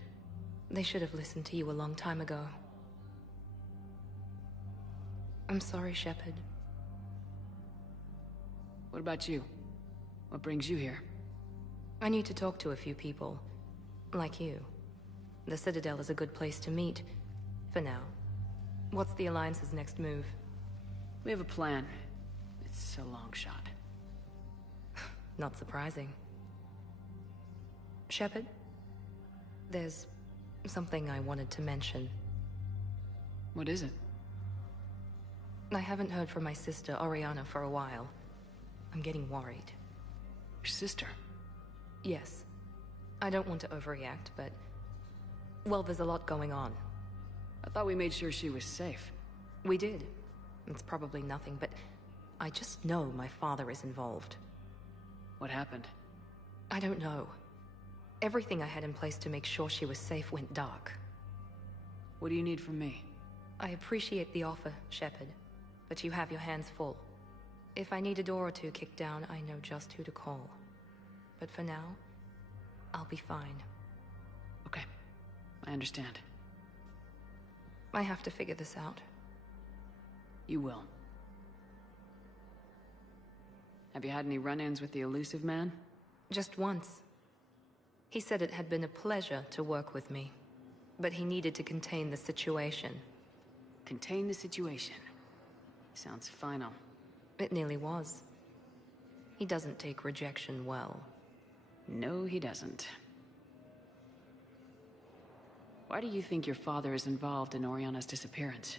They should have listened to you a long time ago. I'm sorry, Shepard. What about you? What brings you here? I need to talk to a few people. Like you. The Citadel is a good place to meet. For now. What's the Alliance's next move? We have a plan. It's a long shot. Not surprising. Shepard? There's something I wanted to mention. What is it? I haven't heard from my sister, Oriana, for a while. I'm getting worried. Your sister? Yes. I don't want to overreact, but... well, there's a lot going on. I thought we made sure she was safe. We did. It's probably nothing, but... I just know my father is involved. What happened? I don't know. Everything I had in place to make sure she was safe went dark. What do you need from me? I appreciate the offer, Shepard, but you have your hands full. If I need a door or two kicked down, I know just who to call. But for now, I'll be fine. Okay. I understand. I have to figure this out. You will. Have you had any run-ins with the Illusive Man? Just once. He said it had been a pleasure to work with me, but he needed to contain the situation. Contain the situation. Sounds final. It nearly was. He doesn't take rejection well. No, he doesn't. Why do you think your father is involved in Oriana's disappearance?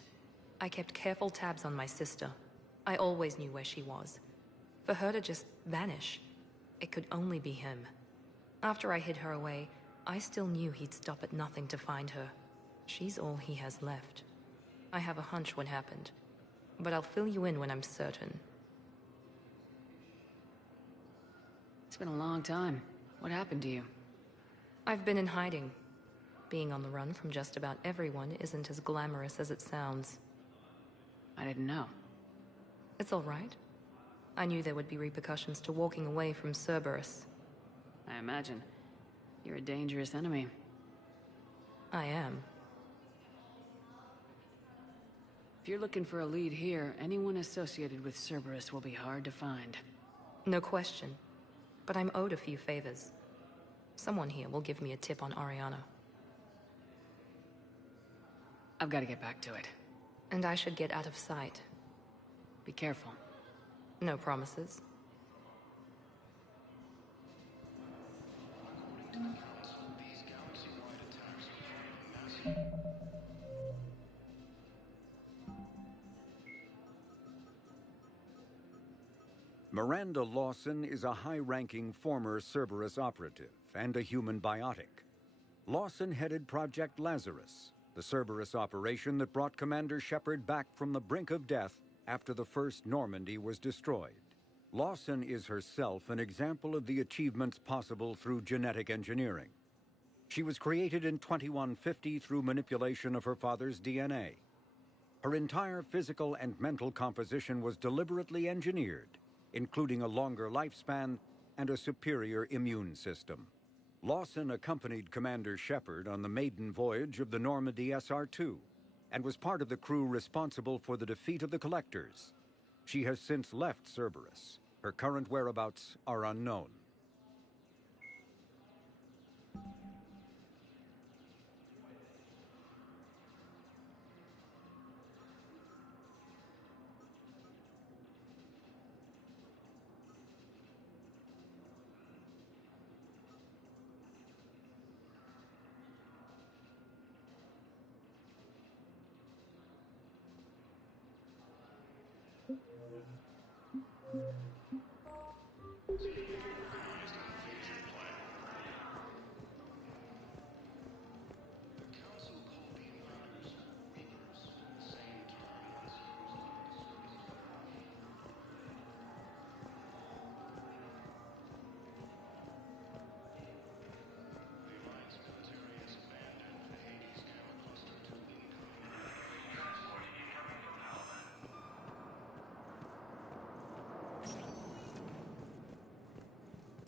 I kept careful tabs on my sister. I always knew where she was. For her to just vanish, it could only be him. After I hid her away, I still knew he'd stop at nothing to find her. She's all he has left. I have a hunch what happened, but I'll fill you in when I'm certain. It's been a long time. What happened to you? I've been in hiding. Being on the run from just about everyone isn't as glamorous as it sounds. I didn't know. It's all right. I knew there would be repercussions to walking away from Cerberus. I imagine. You're a dangerous enemy. I am. If you're looking for a lead here, anyone associated with Cerberus will be hard to find. No question. But I'm owed a few favors. Someone here will give me a tip on Oriana. I've got to get back to it. And I should get out of sight. Be careful. No promises. Miranda Lawson is a high-ranking former Cerberus operative and a human biotic. Lawson headed Project Lazarus, the Cerberus operation that brought Commander Shepard back from the brink of death after the first Normandy was destroyed. Lawson is herself an example of the achievements possible through genetic engineering. She was created in 2150 through manipulation of her father's DNA. Her entire physical and mental composition was deliberately engineered, including a longer lifespan and a superior immune system. Lawson accompanied Commander Shepard on the maiden voyage of the Normandy SR-2 and was part of the crew responsible for the defeat of the Collectors. She has since left Cerberus. Her current whereabouts are unknown.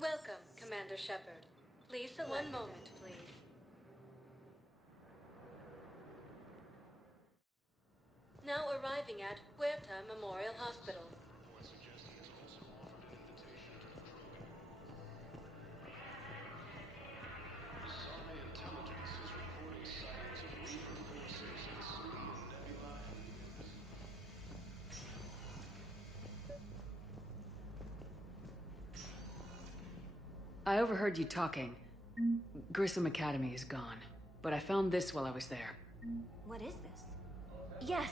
Welcome, Commander Shepard. Please select. One moment, please. Now arriving at Huerta Memorial Hospital. I overheard you talking. Grissom Academy is gone, but I found this while I was there. What is this? Yes,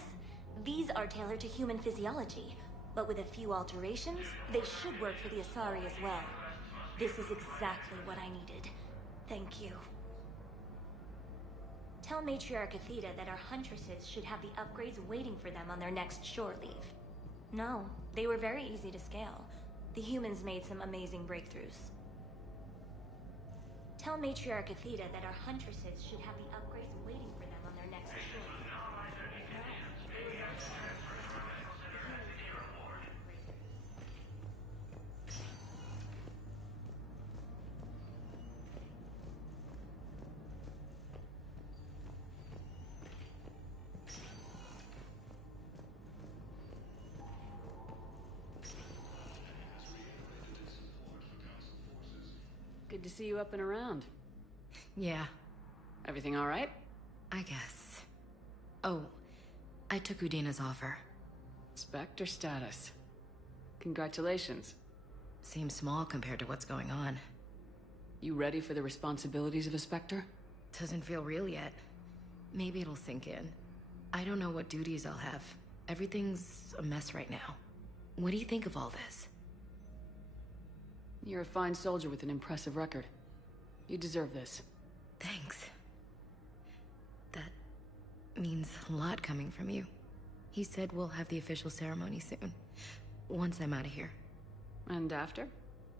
these are tailored to human physiology, but with a few alterations, they should work for the Asari as well. This is exactly what I needed. Thank you. Tell Matriarch Athena that our huntresses should have the upgrades waiting for them on their next shore leave. No, they were very easy to scale. The humans made some amazing breakthroughs. Tell Matriarch Athena that our huntresses should have the upgrades waiting for them on their next shore leave. Good to see you up and around. Yeah. Everything all right? I guess. Oh, I took Udina's offer. Spectre status. Congratulations. Seems small compared to what's going on. You ready for the responsibilities of a Spectre? Doesn't feel real yet. Maybe it'll sink in. I don't know what duties I'll have. Everything's a mess right now. What do you think of all this? You're a fine soldier with an impressive record. You deserve this. Thanks. That means a lot coming from you. He said we'll have the official ceremony soon. Once I'm out of here. And after?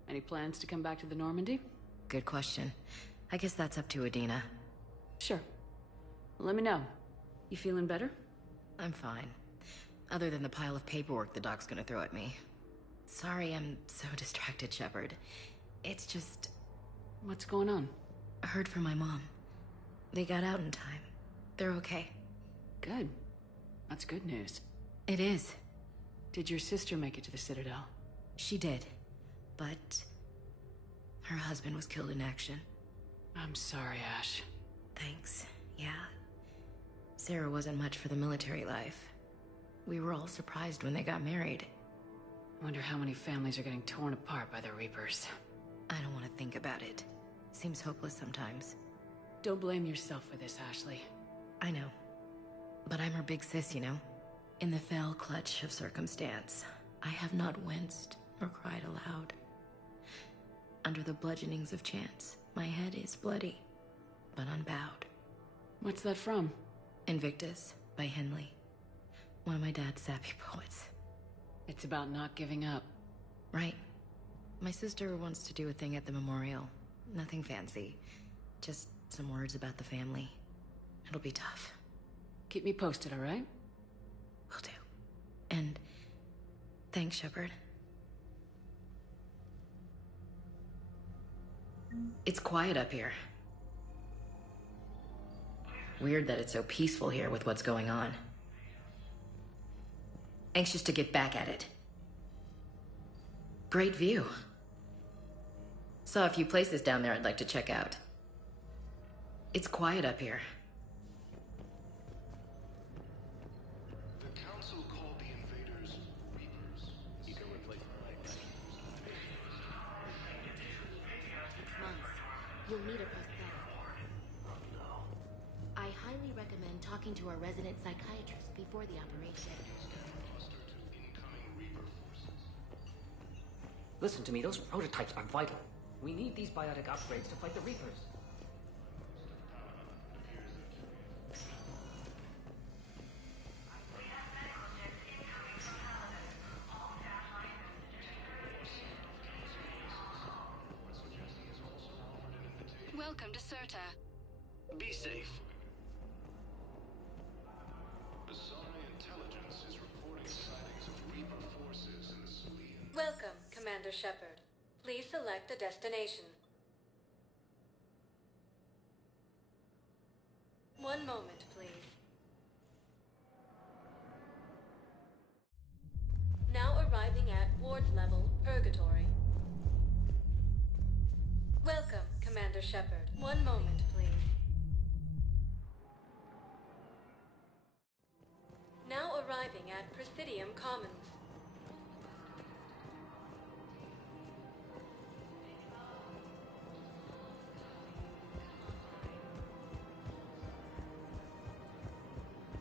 Any plans to come back to the Normandy? Good question. I guess that's up to Udina. Sure. Let me know. You feeling better? I'm fine. Other than the pile of paperwork the doc's gonna throw at me. Sorry I'm so distracted, Shepard. It's just... What's going on? I heard from my mom. They got out in time. They're okay. Good. That's good news. It is. Did your sister make it to the Citadel? She did. But... her husband was killed in action. I'm sorry, Ash. Thanks. Yeah. Sarah wasn't much for the military life. We were all surprised when they got married. Wonder how many families are getting torn apart by the Reapers. I don't want to think about it. Seems hopeless sometimes. Don't blame yourself for this, Ashley. I know. But I'm her big sis, you know? In the fell clutch of circumstance, I have not winced or cried aloud. Under the bludgeonings of chance, my head is bloody, but unbowed. What's that from? Invictus, by Henley. One of my dad's sappy poets. It's about not giving up. Right. My sister wants to do a thing at the memorial. Nothing fancy. Just some words about the family. It'll be tough. Keep me posted, all right? Will do. And thanks, Shepard. It's quiet up here. Weird that it's so peaceful here with what's going on. Anxious to get back at it. Great view. Saw a few places down there I'd like to check out. It's quiet up here. The Council called the invaders Reapers. You can replace Months. You'll need a prosthetic. I highly recommend talking to our resident psychiatrist before the operation. Listen to me, those prototypes are vital. We need these biotic upgrades to fight the Reapers. Welcome to Serta. Be safe. Asari intelligence is reporting sightings of Reaper forces in the Salian. Welcome, Commander Shepard. Please select a destination. One moment, please. Now arriving at ward level, Purgatory. Welcome, Commander Shepard. One moment, please. Now arriving at Presidium Commons.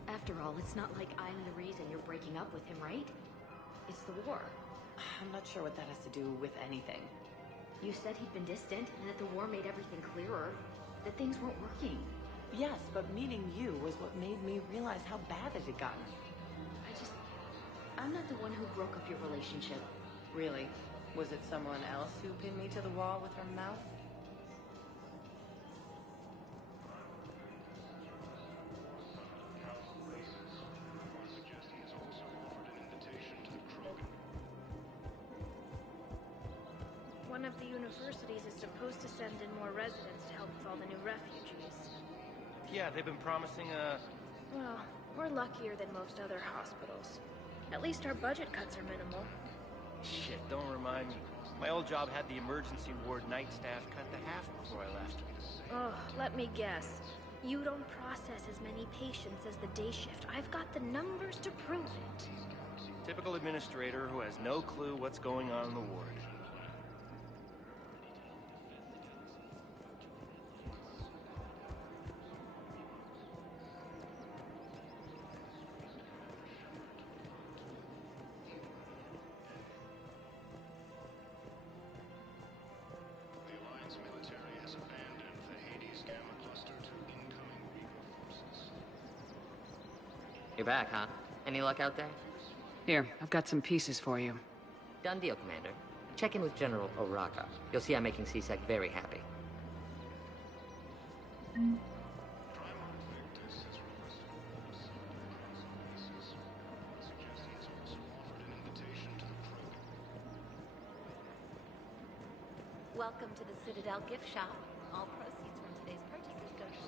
After all, it's not like I'm the reason you're breaking up with him, right? It's the war. I'm not sure what that has to do with anything. You said he'd been distant, and that the war made everything clearer. That things weren't working. Yes, but meeting you was what made me realize how bad it had gotten. I'm not the one who broke up your relationship. Really? Was it someone else who pinned me to the wall with her mouth? One of the universities is supposed to send in more residents to help with all the new refugees. Yeah, they've been promising Well, we're luckier than most other hospitals. At least our budget cuts are minimal. Shit, don't remind me. My old job had the emergency ward night staff cut to half before I left. Oh, let me guess. You don't process as many patients as the day shift. I've got the numbers to prove it. Typical administrator who has no clue what's going on in the ward. You're back, huh? Any luck out there? Here, I've got some pieces for you. Done deal, Commander. Check in with General Oraka. You'll see I'm making C-Sec very happy. Welcome to the Citadel gift shop. All proceeds from today's purchases go to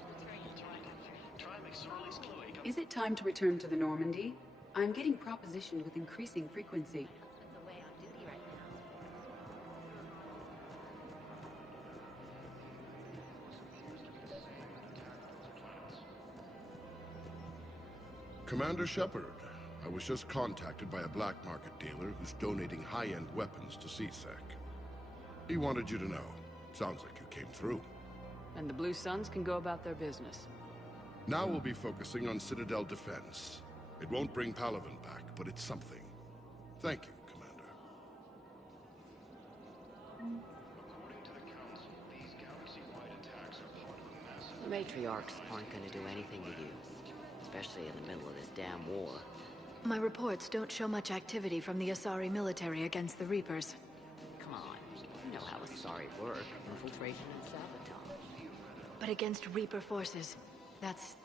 Is it time to return to the Normandy? I'm getting propositioned with increasing frequency. away on duty right Commander Shepard, I was just contacted by a black market dealer who's donating high-end weapons to C-Sec. He wanted you to know. Sounds like you came through. And the Blue Suns can go about their business. Now we'll be focusing on Citadel defense. It won't bring Palaven back, but it's something. Thank you, Commander. The matriarchs aren't going to do anything to you, especially in the middle of this damn war. My reports don't show much activity from the Asari military against the Reapers. Come on, you know how Asari work. Infiltration and sabotage. But against Reaper forces, that's...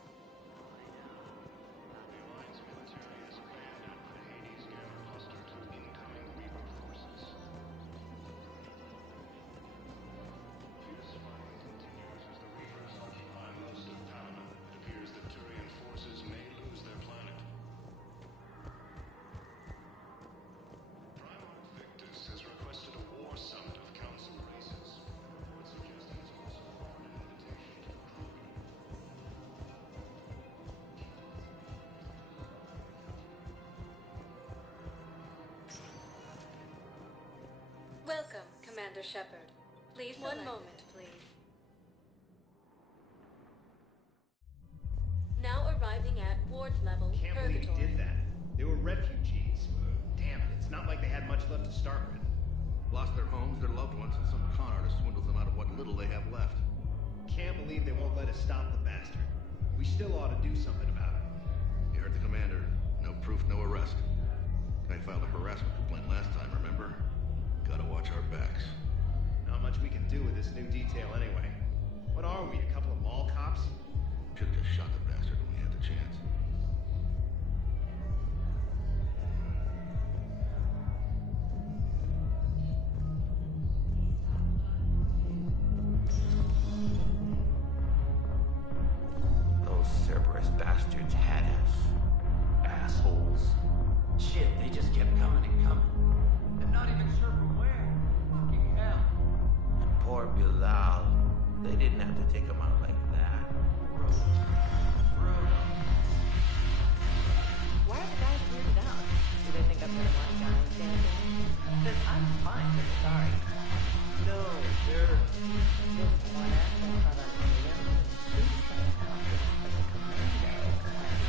Welcome, Commander Shepard. Please, one moment, please. Now arriving at ward level, Can't believe Purgatory. he did that. They were refugees. Damn it, it's not like they had much left to start with. Lost their little they have left. Can't believe they won't let us stop the bastard. We still ought to do something about it. You heard the commander. No proof, no arrest. Guy filed a harassment complaint last time, remember? Gotta watch our backs. Not much we can do with this new detail anyway. What are we, a couple of mall cops? Should've just shot the bastard when we had the chance. Those Cerberus bastards had us. Assholes. Shit, they just kept coming and coming. And not even sure from where. Fucking hell. And poor Bilal. They didn't have to take him out like that. Why are the guys weirded out? Do they think I'm gonna want guys dancing? Because I'm fine, but sorry. No, they're... This one aspect on our video, she's coming out just as a commando class.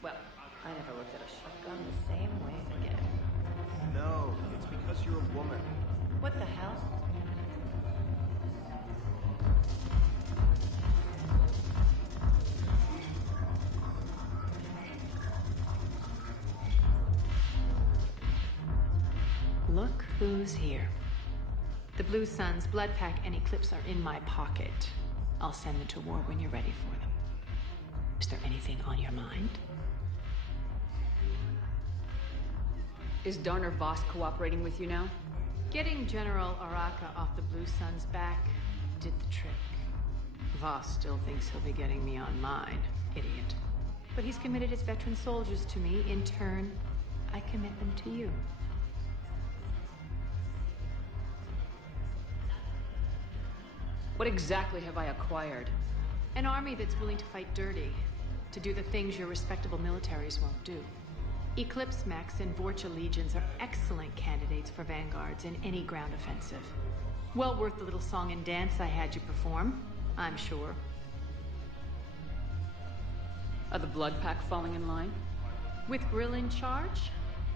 Well, I never looked at a shotgun the same way again. No, it's because you're a woman. What the hell? Look who's here. The Blue Suns, Blood Pack, and Eclipse are in my pocket. I'll send them to war when you're ready for them. Is there anything on your mind? Is Darner Voss cooperating with you now? Getting General Araka off the Blue Suns' back did the trick. Voss still thinks he'll be getting me on mine, idiot. But he's committed his veteran soldiers to me. In turn, I commit them to you. What exactly have I acquired? An army that's willing to fight dirty, to do the things your respectable militaries won't do. Eclipse Mechs and Vorcha Legions are excellent candidates for vanguards in any ground offensive. Well worth the little song and dance I had you perform, I'm sure. Are the Blood Pack falling in line? With Grill in charge,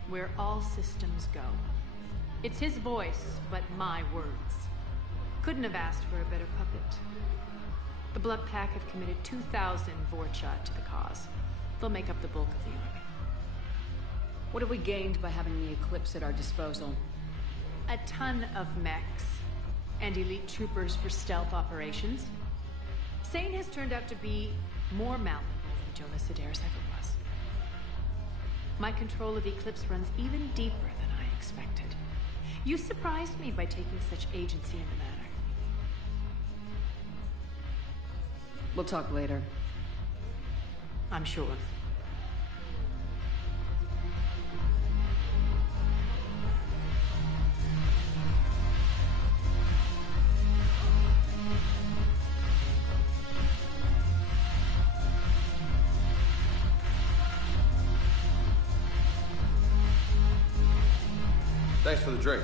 where all systems go. It's his voice, but my words. Couldn't have asked for a better puppet. The Blood Pack have committed 2,000 Vorcha to the cause. They'll make up the bulk of the army. What have we gained by having the Eclipse at our disposal? A ton of mechs and elite troopers for stealth operations. Sane has turned out to be more malleable than Jonas Sedaris ever was. My control of Eclipse runs even deeper than I expected. You surprised me by taking such agency in the matter. We'll talk later. I'm sure. Thanks for the drink.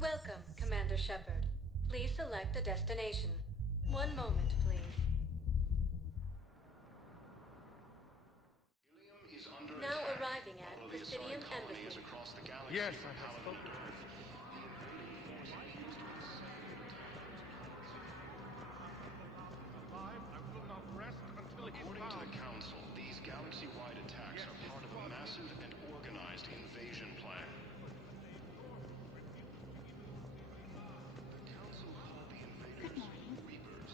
Welcome, Commander Shepard. Please select a destination. One moment, please. Yes, I have spoken to him. According to the Council, these galaxy-wide attacks are part of a massive and organized invasion plan. The Council called the invaders Reapers.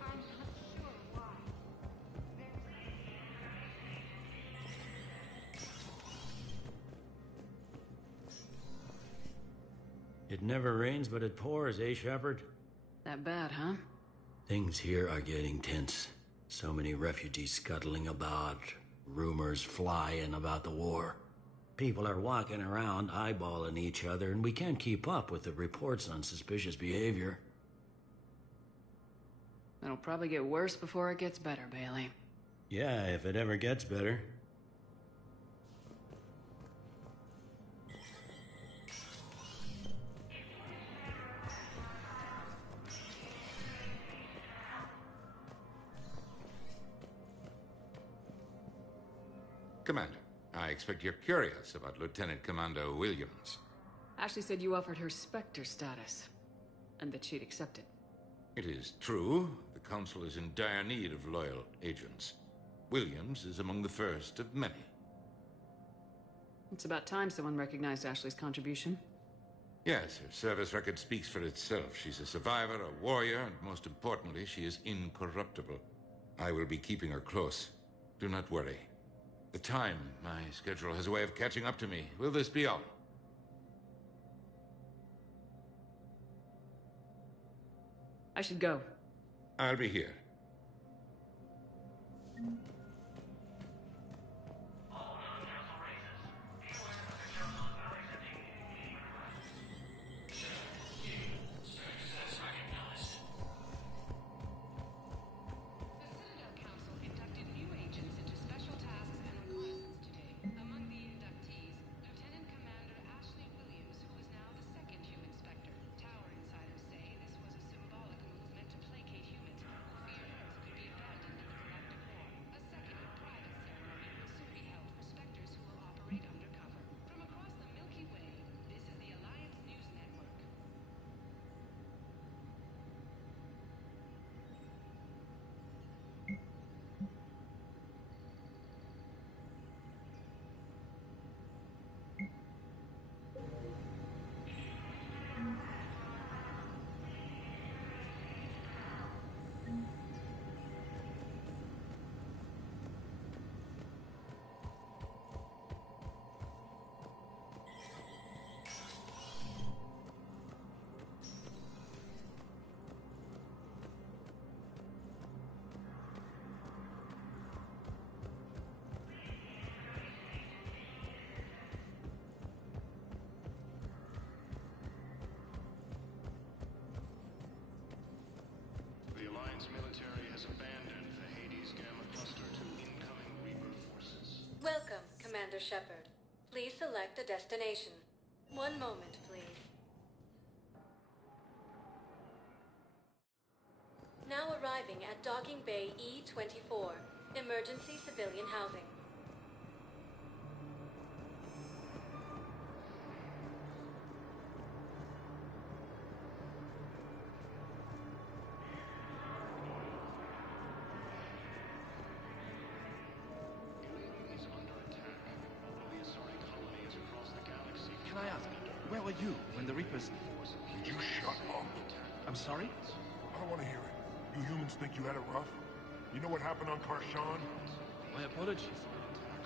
I'm not sure why. It never rains, but it pours, eh, Shepard? That bad, huh? Things here are getting tense. So many refugees scuttling about, rumors flying about the war. People are walking around eyeballing each other, and we can't keep up with the reports on suspicious behavior. It'll probably get worse before it gets better, Bailey. Yeah, if it ever gets better. Commander, I expect you're curious about Lieutenant Commander Williams. Ashley said you offered her Spectre status, and that she'd accept it. It is true, the Council is in dire need of loyal agents. Williams is among the first of many. It's about time someone recognized Ashley's contribution. Yes, her service record speaks for itself. She's a survivor, a warrior, and most importantly, she is incorruptible. I will be keeping her close. Do not worry. The time, my schedule has a way of catching up to me. Will this be all? I should go. I'll be here. Military has abandoned the Hades Gamma Cluster to incoming Reaper forces. Welcome, Commander Shepard. Please select a destination. One moment, please. Now arriving at Docking Bay E-24, emergency civilian housing. Can I ask, where were you when the Reapers... Did you shut up? I'm sorry? I don't want to hear it. You humans think you had it rough? You know what happened on Karshan? My apologies.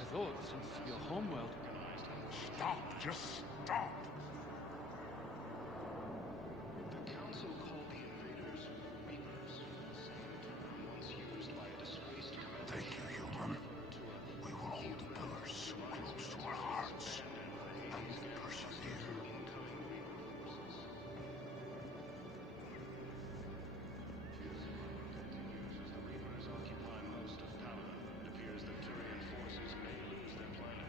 I thought, since your homeworld... Stop! Just stop! The Council called the invaders Reapers, the same term once used by a disgraced commander. Thank you, human. We will hold the pillars close to our hearts and persevere. As the Reapers occupy most of Palaven, it appears that Turian forces may lose their planet.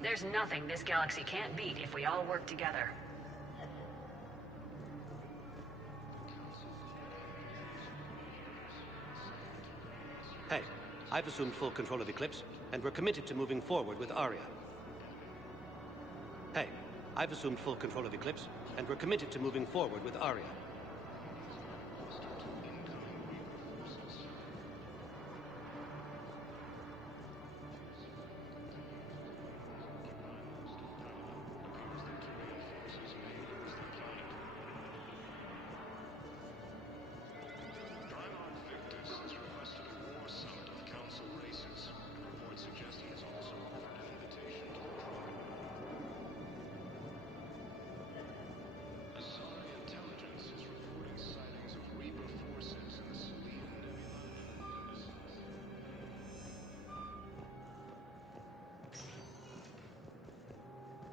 There's nothing this galaxy can't beat if we all work together. Hey, I've assumed full control of Eclipse, and we're committed to moving forward with Aria. Hey, I've assumed full control of Eclipse, and we're committed to moving forward with Aria.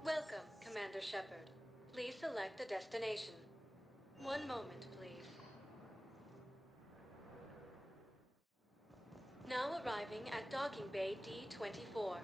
Welcome, Commander Shepard. Please select a destination. One moment, please. Now arriving at Docking Bay D-24.